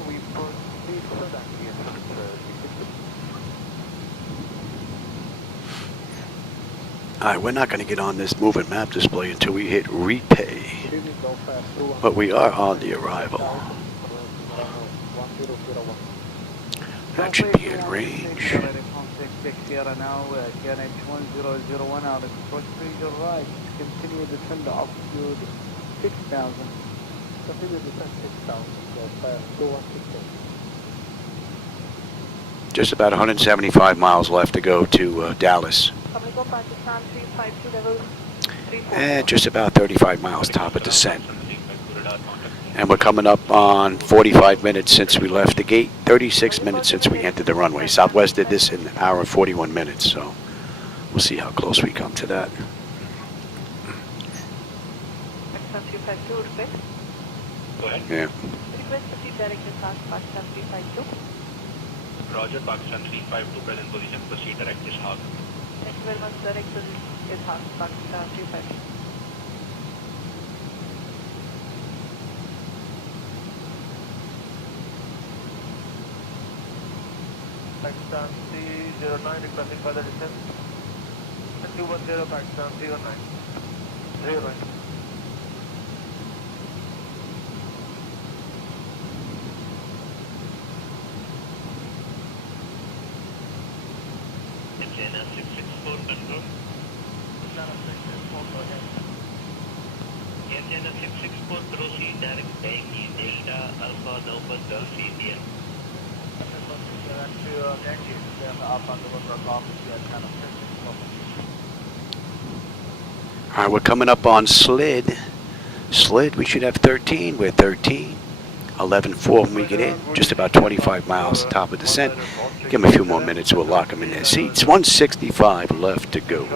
We proceed so that. Alright, we're not going to get on this moving map display until we hit repay. But we are on the arrival. That should be in range. Sierra now, KNH 1001 out of Procedural right. Continue the trend to altitude 6,000. Continue to descend 6,000. Just about 175 miles left to go to Dallas. And just about 35 miles top of descent. And we're coming up on 45 minutes since we left the gate, 36 minutes since we entered the runway. Southwest did this in an hour and 41 minutes, so we'll see how close we come to that. Go ahead. Yeah. Request to see direct dispatch Pakistan 352. Roger, Pakistan 352, present position, proceed direct is hard. Thank you very much. Direct is Pakistan 352. Pakistan 309 requesting further descent. 210 Pakistan 09. 09. China 664 control. China 664 go ahead. China 664 proceed direct Yankee Delta Alpha Nova Gulf India. All right, we're coming up on slid. Slid, we should have 13. We're 13. 11.4 when we get in. Just about 25 miles top of descent. Give them a few more minutes. We'll lock them in their seats. 165 left to go.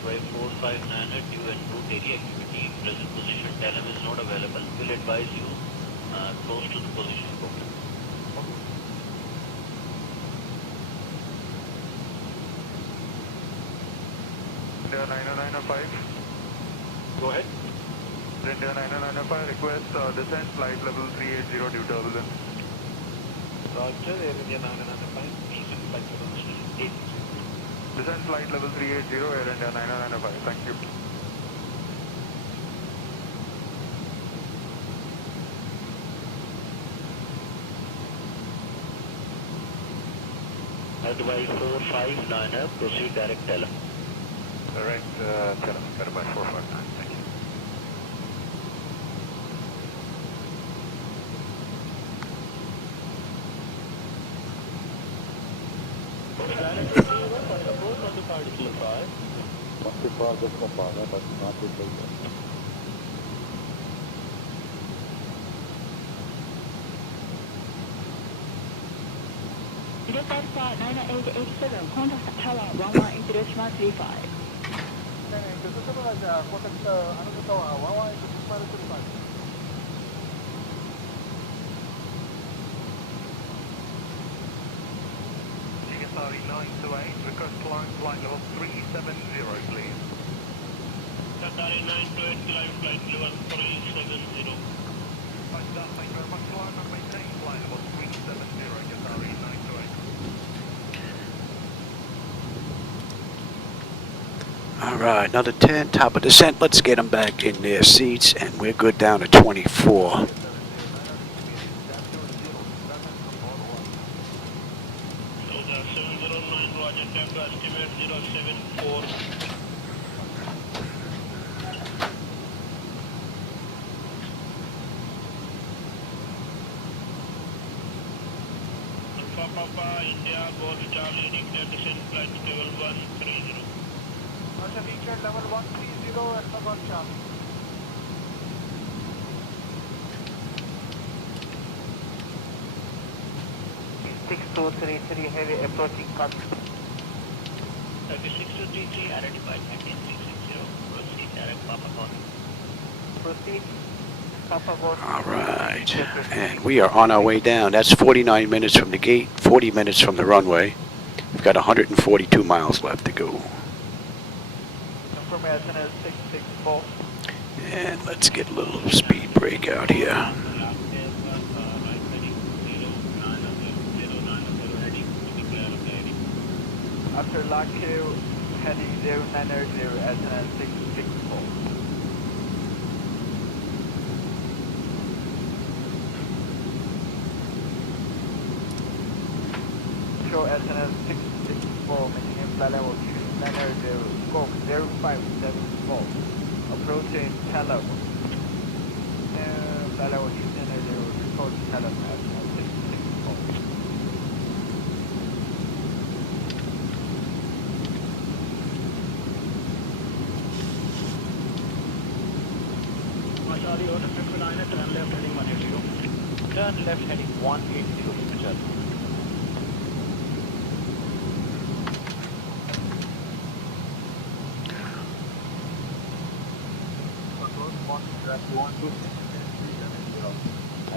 By 459 due and route area activity, present position TLM is not available. Will advise you close to the position code. India 9905. Go ahead. India 9905, request descent flight level 380 due turbulence. Roger, Air India 995, descent flight level 380. Descent flight level 380, Air India 9905, thank you. Advise 459, proceed direct TLM. Direct TLM, advise 459, thank you. Direct Alpha 9887, contact tower 11 Hiroshima 35. Contact another tower 11 Hiroshima 35. GSRE 928, request climb flight level 370, please. Qatari 928, climb flight level 370. Right, thank you very much. Climb and maintain flight level 370, GSRE 928. All right, another 10, top of descent. Let's get them back in their seats, and we're good down to 24. Papa India Golf Charlie declare descent flight level 130. Roger, reach at level 130 at the Golf Charlie. Six-2-3-3 heavy approaching cut. 36-33, air department in 660. Proceed direct Papa Golf. Proceed. Papa Golf. All right, and we are on our way down. That's 49 minutes from the gate, 40 minutes from the runway. We've got 142 miles left to go. Confirm SNS 664. And let's get a little speed break out here. After lock Q, heading 0900, SNS 664. Show SNS 664, making him flight level 2. Laminar 0, scope 0574, approaching Talab. Talab, Laminar 0, report Talab at 664. Charlie, order 59 at turn left heading 180. Turn left heading 180, Charlie.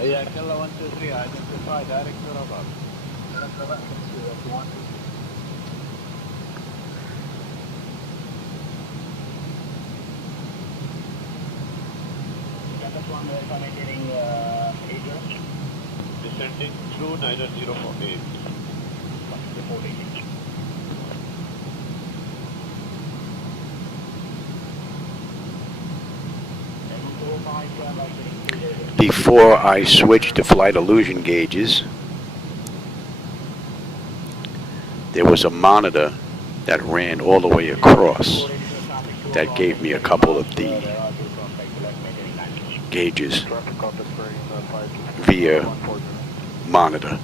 Yeah, Killa 123, identify direct to Rabat. Descending through Niger 048. Before I switched to flight illusion gauges, there was a monitor that ran all the way across that gave me a couple of the gauges via monitor.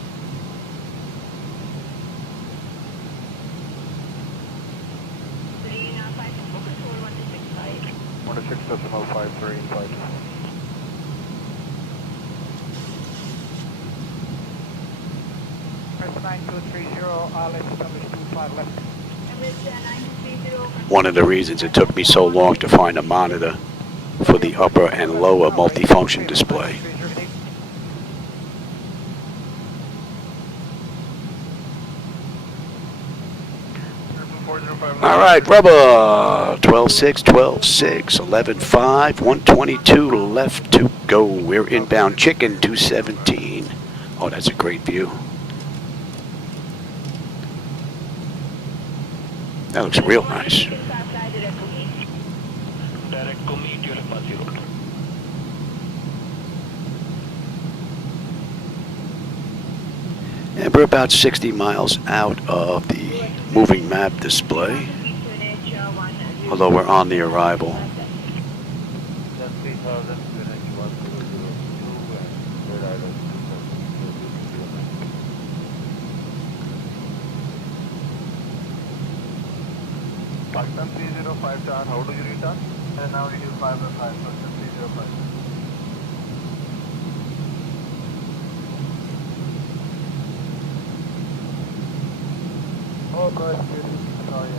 Press 9230, RLS establish 25 left. One of the reasons it took me so long to find a monitor for the upper and lower multifunction display. All right, rubber, 12.6, 12.6, 11.5, 122 left to go. We're inbound chicken 217. Oh, that's a great view. That looks real nice. Direct to meet you at 10. And we're about 60 miles out of the moving map display, although we're on the arrival. Pakistan 305 chart, how do you return? And now reduce 5 and 5, Pakistan 305. Oh, God, sorry,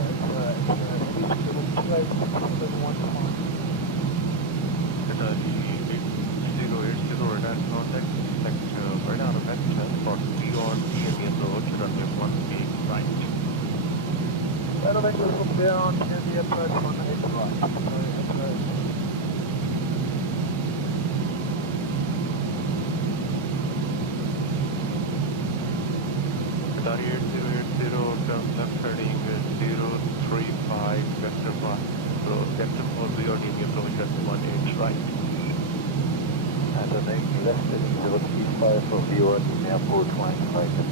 from there on, can be approach 180 right. Target 080, turn left heading 035, vector 1. So vector 4, we are near approach at 18 right. And the next left heading 035 for viewer in airport 25 at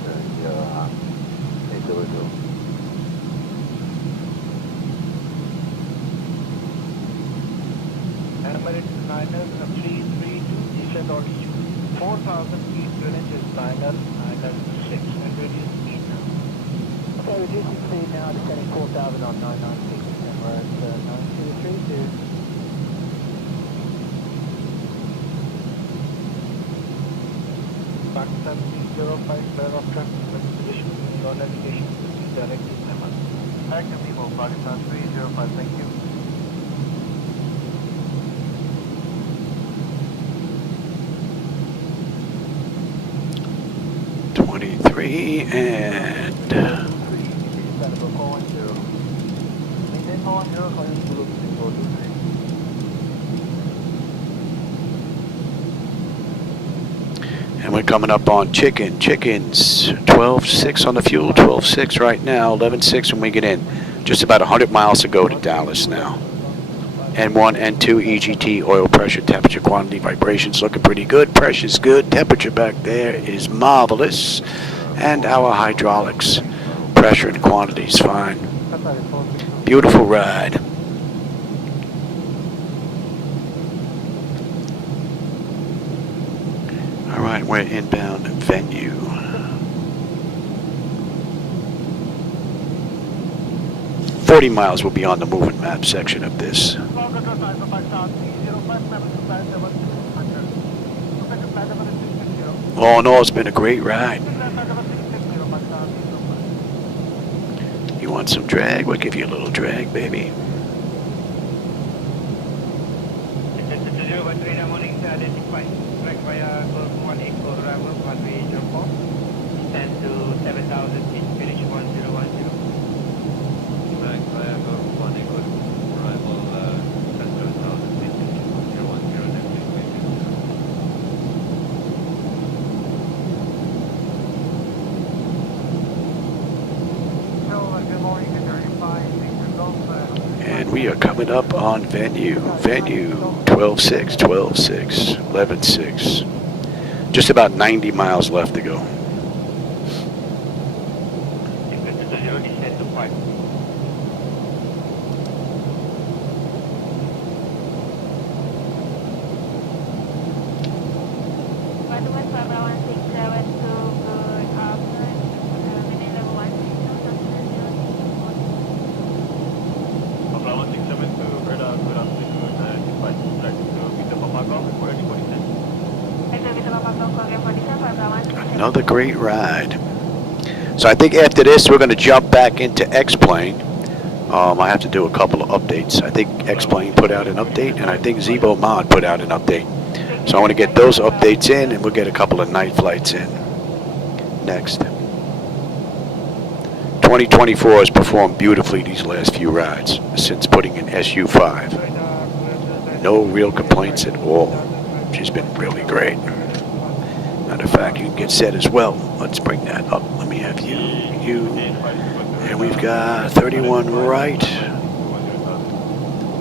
800. Emirates Niner 332, descend altitude 4,000 feet, unit is Niner 6, and reduce speed now. Okay, reducing speed now, descending 4,000 on 996, and we're at 9232. Pakistan 305, clear of traffic, position, your navigation, direct to Mehman. Actively move, Pakistan 305, thank you. 23 and we're coming up on chickens 12.6 on the fuel, 12.6 right now, 11.6 when we get in. Just about 100 miles to go to Dallas now. N1, N2, EGT, oil pressure, temperature, quantity, vibrations looking pretty good. Pressure's good. Temperature back there is marvelous. And our hydraulics, pressure and quantity is fine. Beautiful ride. All right, we're inbound venue. "40 miles will be on the moving map section of this. All in all, it's been a great ride. You want some drag? We'll give you a little drag, baby. Stand to 7,000 feet, finish 1010. Back via go 180, arrival 7,000 feet, finish 1010, next And we are coming up on venue. Venue 12.6, 12.6, 11.6. Just about 90 miles left to go. Another great ride. So I think after this, we're going to jump back into X-Plane. I have to do a couple of updates. I think X-Plane put out an update, and I think Zibomod put out an update. So I want to get those updates in, and we'll get a couple of night flights in next. 2024 has performed beautifully these last few rides since putting in SU5. No real complaints at all. She's been really great. Matter of fact, you can get set as well. Let's bring that up. Let me have you. And we've got 31 right.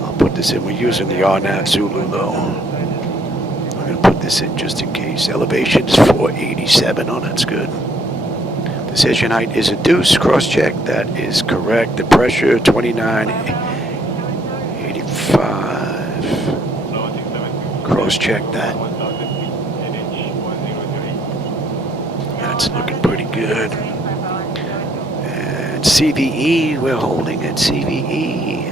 I'll put this in. We're using the RNAV Zulu though. I'm going to put this in just in case. Elevation is 487. Oh, that's good. Decision height is a deuce. Cross-check. That is correct. The pressure, 2985. Cross-check that. That's looking pretty good. And CVE, we're holding at CVE.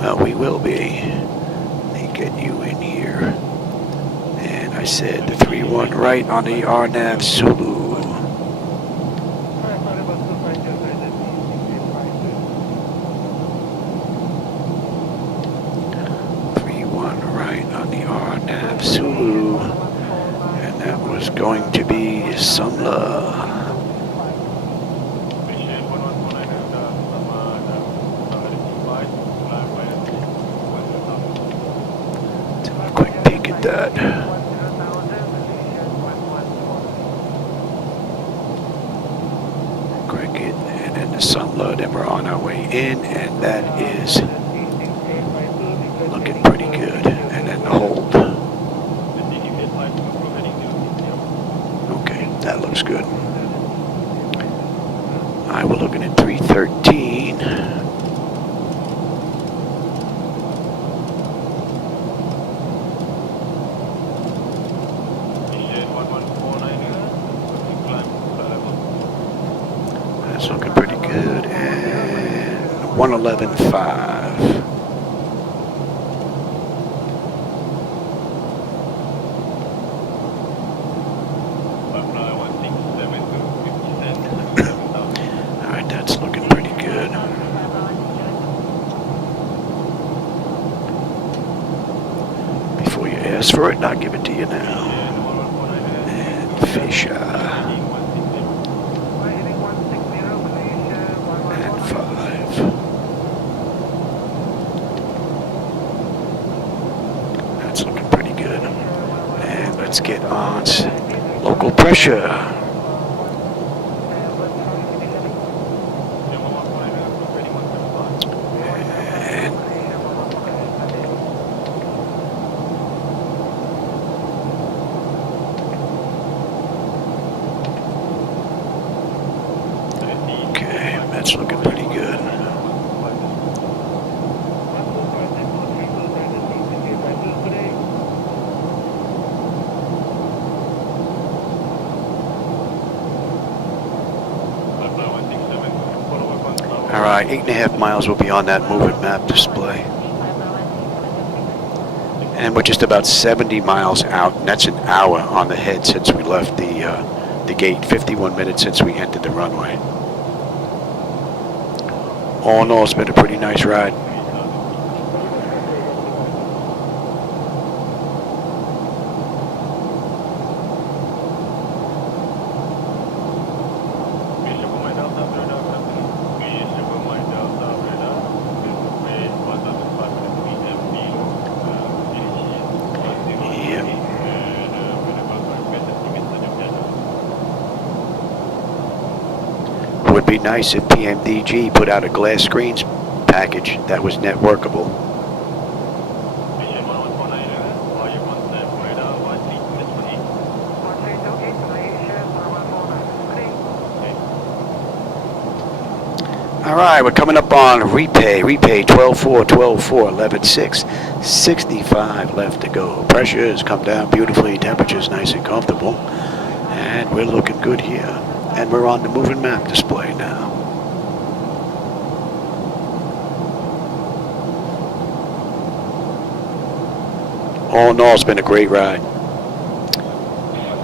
Well, we will be. Let me get you in here. And I said the 3-1 right on the RNAV Zulu. 3-1 right on the RNAV Zulu. And that was going to be Sumla. Take a quick peek at that. Cricket, and then the Sumla, then we're on our way in, and that is looking pretty good. And then the hold. Okay, that looks good. Alright, we're looking at 313. That's looking pretty good. And 111.5. For it, I'll give it to you now. And Fisher. And 5. That's looking pretty good. And let's get on local pressure. That's looking pretty good. Alright, 8.5 miles will be on that moving map display. And we're just about 70 miles out, and that's an hour on the head since we left the gate, 51 minutes since we entered the runway. All in all, it's been a pretty nice ride. Would be nice if PMDG put out a glass screens package that was networkable. Alright, we're coming up on repay 12-4, 12-4, 11-6, 65 left to go. Pressure has come down beautifully, temperature's nice and comfortable, and we're looking good here. And we're on the moving map display now. All in all, it's been a great ride.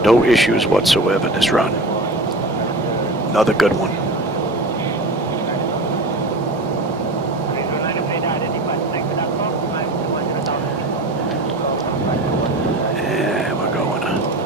No issues whatsoever this run. Another good one. Yeah, we're going on.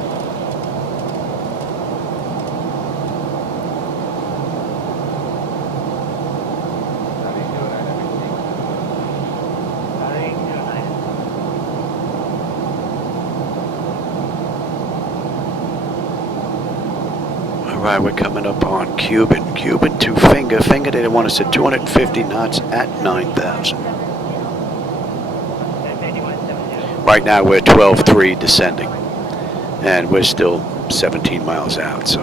Alright, we're coming up on Cuban to Finger. Finger, they want us at 250 knots at 9,000. Right now we're 12-3 descending, and we're still 17 miles out, so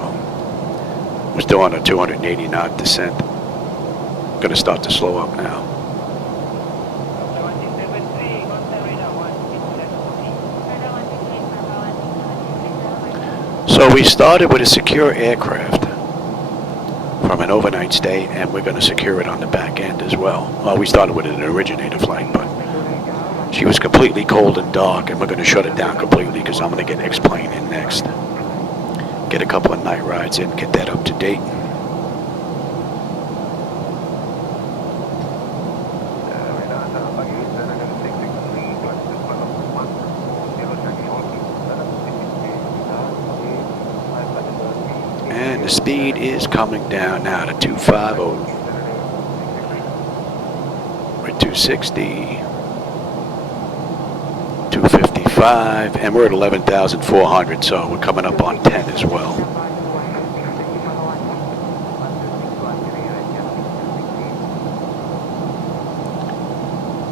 we're still on a 280 knot descent. Gonna start to slow up now. So we started with a secure aircraft from an overnight stay, and we're going to secure it on the back end as well. Well, we started with an originator flight, but she was completely cold and dark, and we're going to shut it down completely because I'm going to get X-Plane in next. Get a couple of night rides in, get that up to date. And the speed is coming down now to 250. We're at 260, 255, and we're at 11,400, so we're coming up on 10 as well.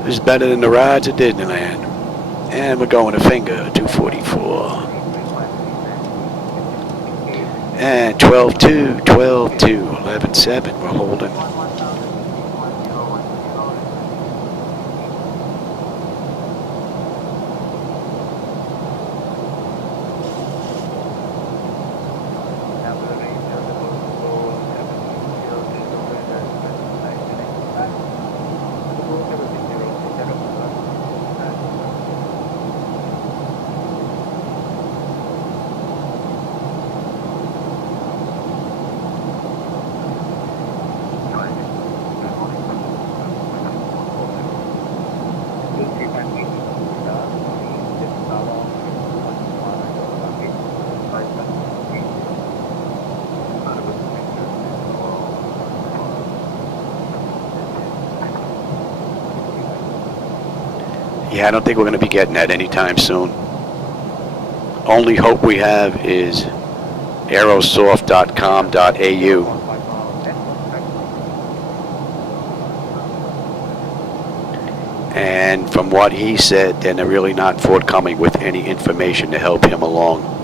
This is better than the rides at Disneyland. And we're going to Finger, 244. And 12-2, 12-2, 11-7, we're holding. Yeah, I don't think we're going to be getting that anytime soon. Only hope we have is aerosoft.com.au. And from what he said, then they're really not forthcoming with any information to help him along.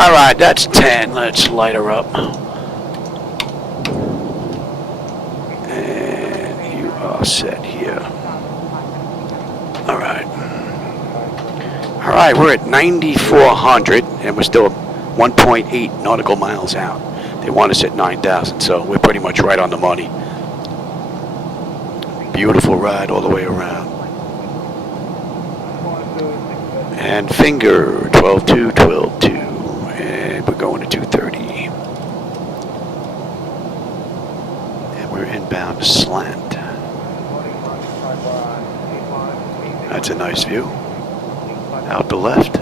Alright, that's 10. Let's light her up. And you are set here. Alright. Alright, we're at 9,400 and we're still 1.8 nautical miles out. They want us at 9,000, so we're pretty much right on the money. Beautiful ride all the way around. And finger 12-2, 12-2. And we're going to 230. And we're inbound slant. That's a nice view. Out the left.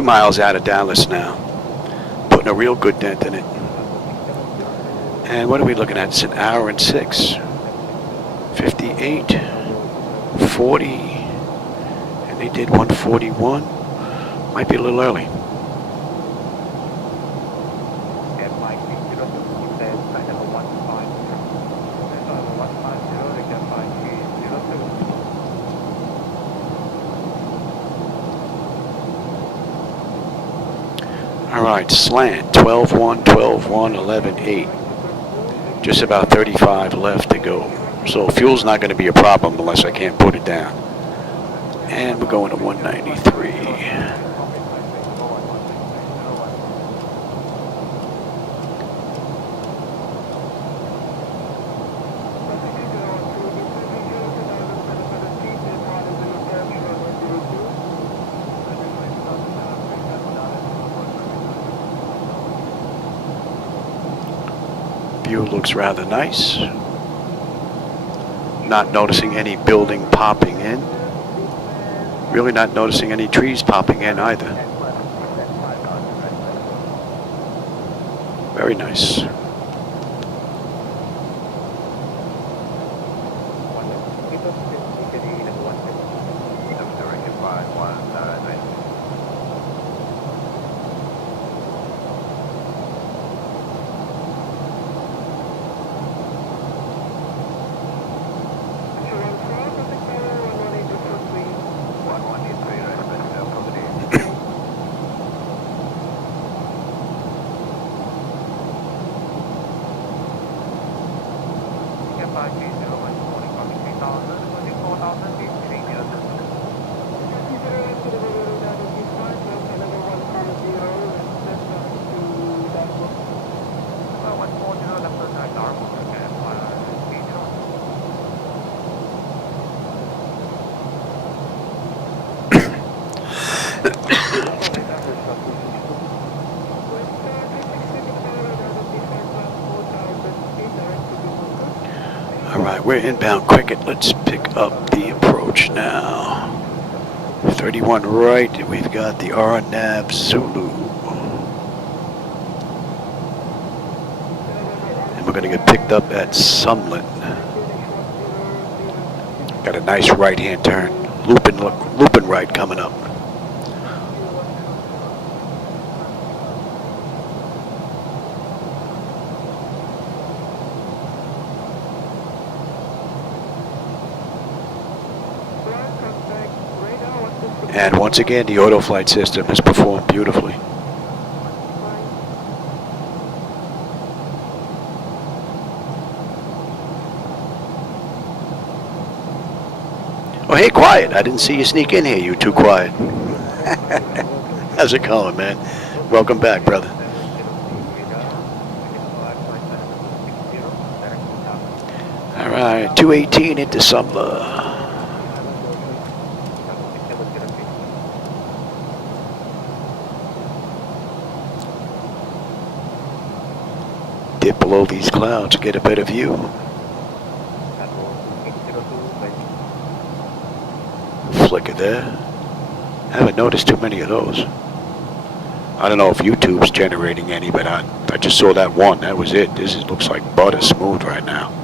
Miles out of Dallas now, putting a real good dent in it. And what are we looking at? It's an hour and 6, 58, 40, and they did 141. Might be a little early. Alright, slant, 12-1, 12-1, 11-8. Just about 35 left to go. So fuel's not going to be a problem unless I can't put it down. And we're going to 193. View looks rather nice. Not noticing any building popping in. Really not noticing any trees popping in either. Very nice. Alright, we're inbound Cricket. Let's pick up the approach now. 31 right, we've got the RNAV Zulu. And we're going to get picked up at Sumlin. Got a nice right-hand turn. Looping right coming up. And once again, the auto flight system has performed beautifully. Oh, hey, quiet. I didn't see you sneak in here. You too quiet. How's it going, man? Welcome back, brother. All right, 218 into Sumla. Dip below these clouds to get a better view. flicker there. I haven't noticed too many of those. I don't know if YouTube's generating any, but I just saw that one. That was it. This looks like butter smooth right now.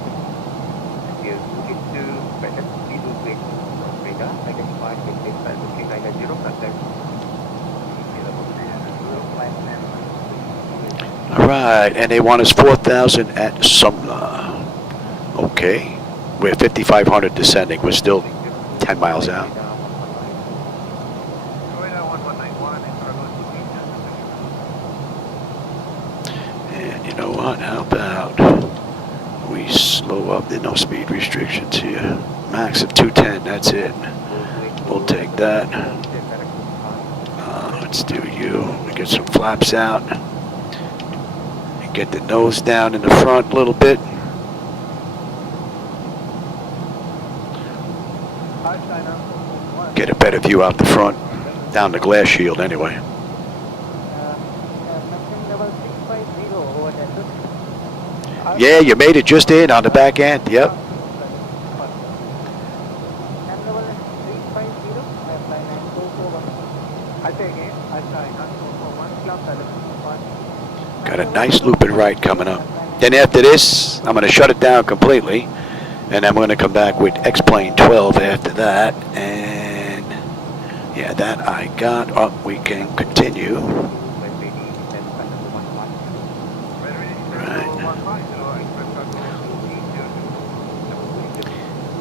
Alright, and they want us 4,000 at Sumner. Okay. We're 5,500 descending. We're still 10 miles out. And you know what? How about we slow up? There's no speed restrictions here. Max of 210, that's it. We'll take that. Let's do you. We get some flaps out. Get the nose down in the front a little bit. Get a better view out the front. Down the glass shield anyway. Yeah, you made it just in on the back end. Yep. Got a nice looping right coming up. Then after this, I'm going to shut it down completely. And I'm going to come back with X-Plane 12 after that. And yeah, that I got. Oh, we can continue. Right.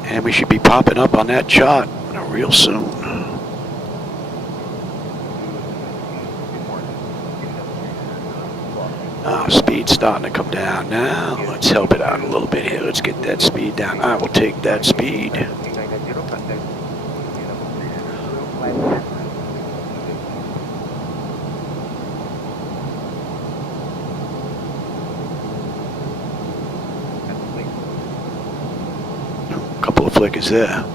And we should be popping up on that chart real soon. Speed's starting to come down now. Let's help it out a little bit here. Let's get that speed down. I will take that speed. A couple of flickers there.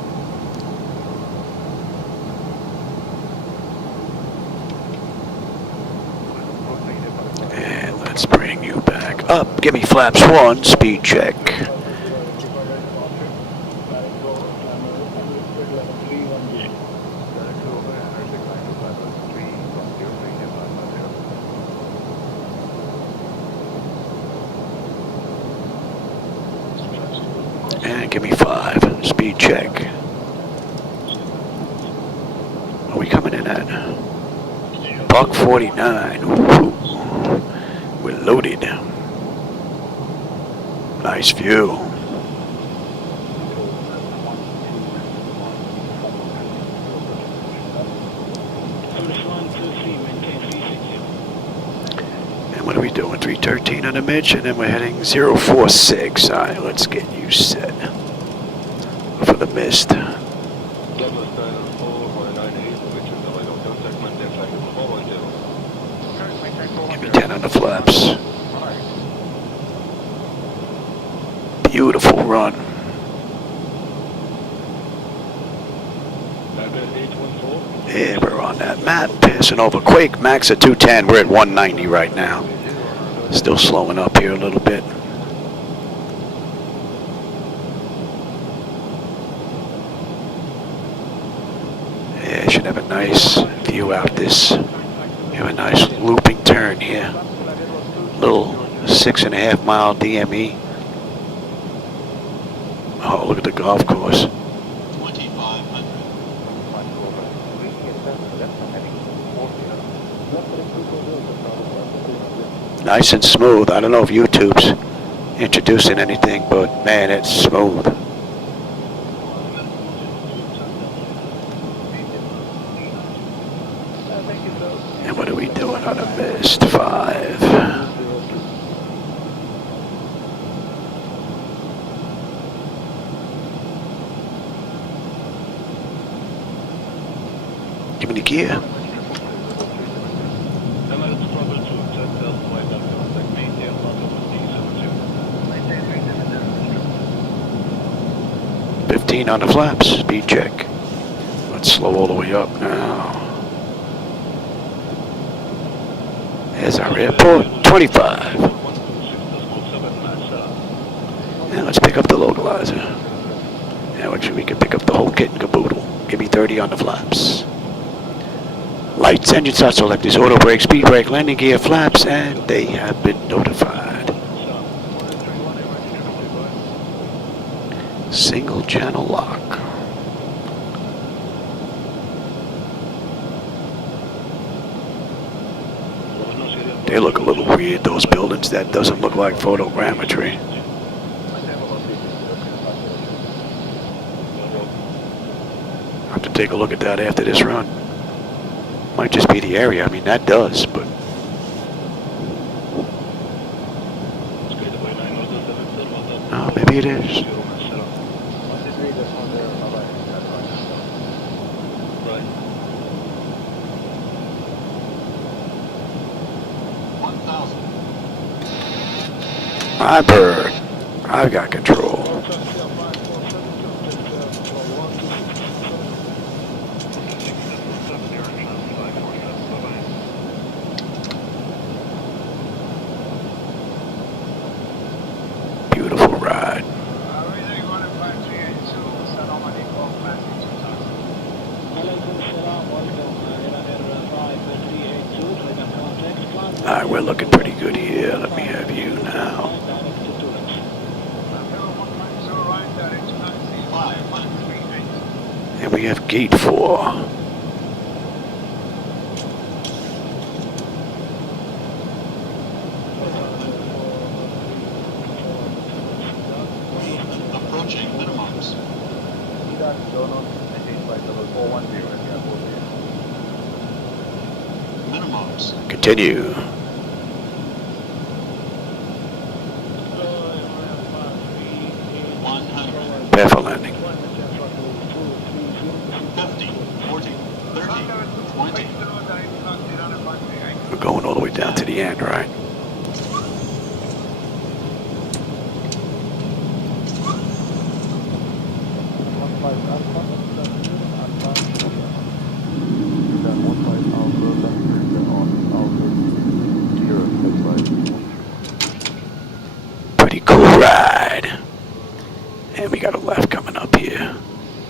Let's bring you back up. Give me flaps 1, speed check. And give me 5, speed check. What are we coming in at? Buck 49. Ooh. We're loaded. Nice view. And what are we doing? 313 on the Mitch, and then we're heading 046. All right, let's get you set for the mist. Give me 10 on the flaps. Beautiful run. Yeah, we're on that map, passing over Quake. Max at 210. We're at 190 right now. Still slowing up here a little bit. Yeah, should have a nice view out this. We have a nice looping turn here. Little 6.5 mile DME. Oh, look at the golf course. 2,500. Nice and smooth. I don't know if YouTube's introducing anything, but man, it's smooth. And what are we doing on a mist? 5. Give me the gear. On the flaps, speed check. Let's slow all the way up now. There's our airport, 25. And let's pick up the localizer. Yeah, actually we can pick up the whole kit and caboodle. Give me 30 on the flaps. Lights, engine start selectors, auto brake, speed brake, landing gear, flaps, and they have been notified. Single channel lock. They look a little weird, those buildings. That doesn't look like photogrammetry. I'll have to take a look at that after this run. Might just be the area. I mean, that does, but... Oh, maybe it is. My bird. I've got control. Beautiful ride. Alright, we're looking pretty good here. Let me have you now. And we have gate 4. Approaching minimums. Minimums. Continue. Prepare for landing. 50, 40, 30, 20. We're going all the way down to the end, right? Pretty cool ride. And we got a left coming up here.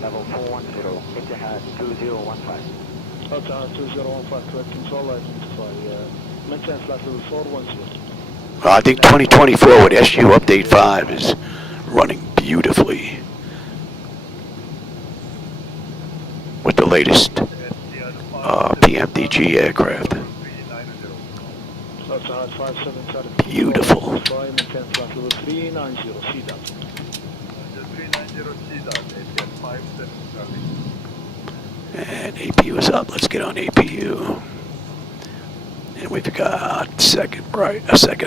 Level 410, Etihad 2015. Etihad 2015, correct control, identify. Maintain flight level 410. Well, I think 2024 with SU Update 5 is running beautifully. With the latest PMDG aircraft. Beautiful. Maintain flight level 390, see that. And APU is up. Let's get on APU. And we've got a second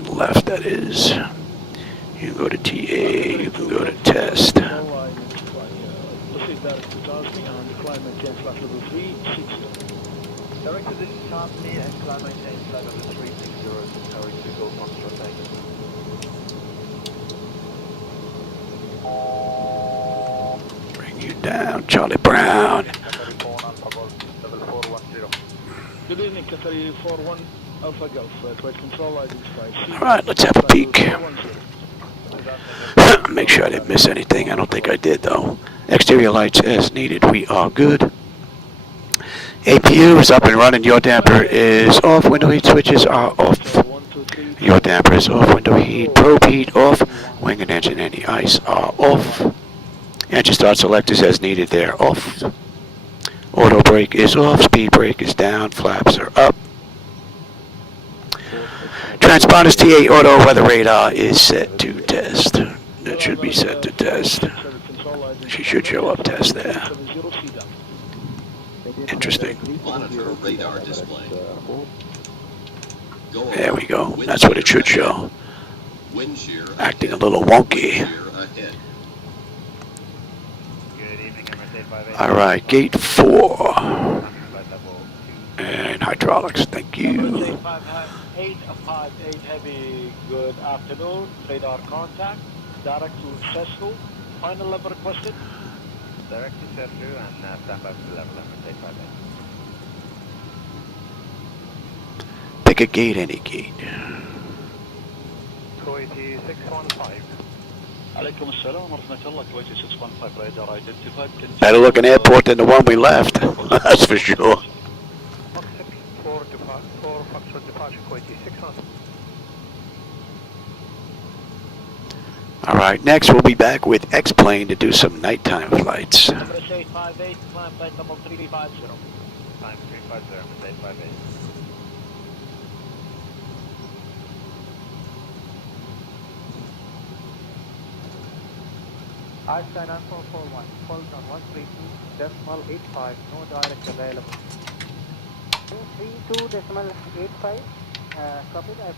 left, that is. You can go to TA, you can go to test. Director, this is Charlie and climb maintain flight level 360, preparing to go onshore, thank you. Bring you down, Charlie Brown. Good evening, Qatari 41 Alpha Golf, flight control, identify. Alright, let's have a peek. Make sure I didn't miss anything. I don't think I did, though. Exterior lights as needed. We are good. APU is up and running. Yaw damper is off. Window heat switches are off. Yaw damper is off. Window heat, probe heat off. Wing and engine anti-ice are off. Engine start selectors as needed. They're off. Auto brake is off. Speed brake is down. Flaps are up. Transponders T8 auto weather radar is set to test. That should be set to test. She should show up test there. Interesting. Monitor radar display. There we go. That's what it should show. Wind shear Acting a little wonky. ahead. Alright, gate 4. And hydraulics, thank you. 858 Heavy, good afternoon. Radar contact, direct to Cessna. Final level requested. Direct to Cessna and stand by for the level number 858. Pick a gate, any gate. 280 615. Better looking airport than the one we left. That's for sure. Four Foxtrot departure, Kuwaiti 600. All right, next we'll be back with X-Plane to do some nighttime flights. Embrace 858, climb flight level 350. Climb 350, Embrace 858. Einstein 9441, hold on 132.85, no direct available. 132.85, copy that.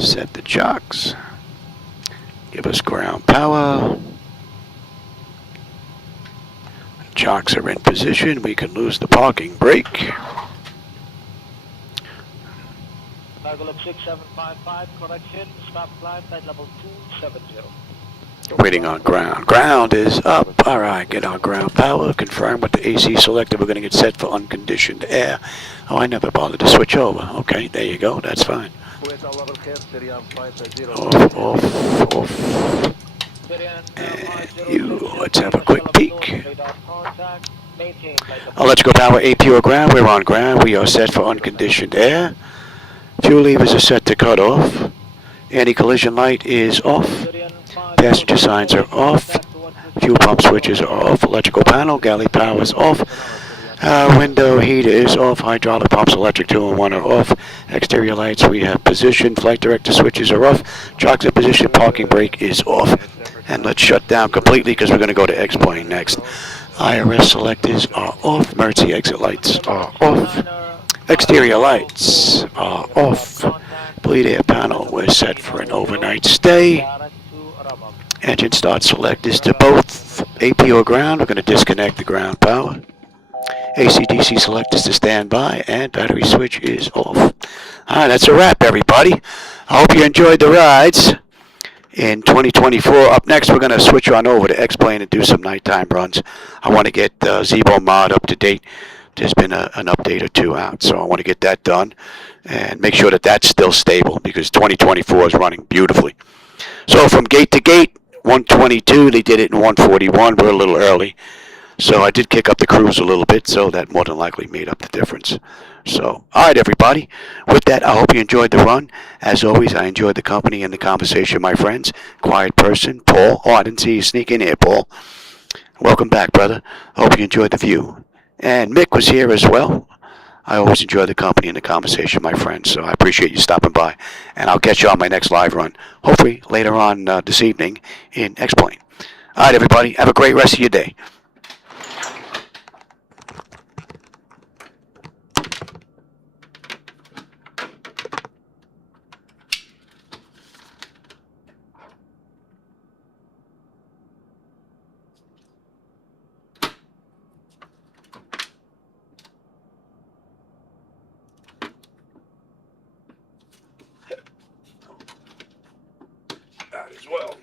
Set the chocks. Give us ground power. Chocks are in position. We can lose the parking brake. Cargo 6755, correction, stop climb flight level 270. Waiting on ground. Ground is up. All right, get our ground power. Confirm with the AC selector. We're going to get set for unconditioned air. Oh, I never bothered to switch over. Okay, there you go. That's fine. Off. And let's have a quick peek. Electrical power, APO ground. We're on ground. We are set for unconditioned air. Fuel levers are set to cut off. Anti-collision light is off. Passenger signs are off. Fuel pump switches are off. Electrical panel, galley power is off. Window heater is off. Hydraulic pumps, electric 2 and 1 are off. Exterior lights we have positioned. Flight director switches are off. Chocks are positioned. Parking brake is off. And let's shut down completely because we're going to go to X-Plane next. IRS selectors are off. Emergency exit lights are off. Exterior lights are off. Bleed air panel, we're set for an overnight stay. Engine start selectors to both APO ground. We're going to disconnect the ground power. AC/DC selectors to standby, and battery switch is off. All right, that's a wrap, everybody. I hope you enjoyed the rides. In 2024, up next, we're going to switch on over to X-Plane and do some nighttime runs. I want to get Zibomod up to date. There's been an update or two out, so I want to get that done and make sure that that's still stable because 2024 is running beautifully. So from gate to gate, 122, they did it in 141. We're a little early. So I did kick up the cruise a little bit, so that more than likely made up the difference. So, all right, everybody. With that, I hope you enjoyed the run. As always, I enjoyed the company and the conversation, my friends. Quiet person, Paul. Oh, I didn't see you sneak in here, Paul. Welcome back, brother. I hope you enjoyed the view. And Mick was here as well. I always enjoy the company and the conversation, my friends, so I appreciate you stopping by. And I'll catch you on my next live run, hopefully later on this evening in X-Plane. All right, everybody, have a great rest of your day. That as well.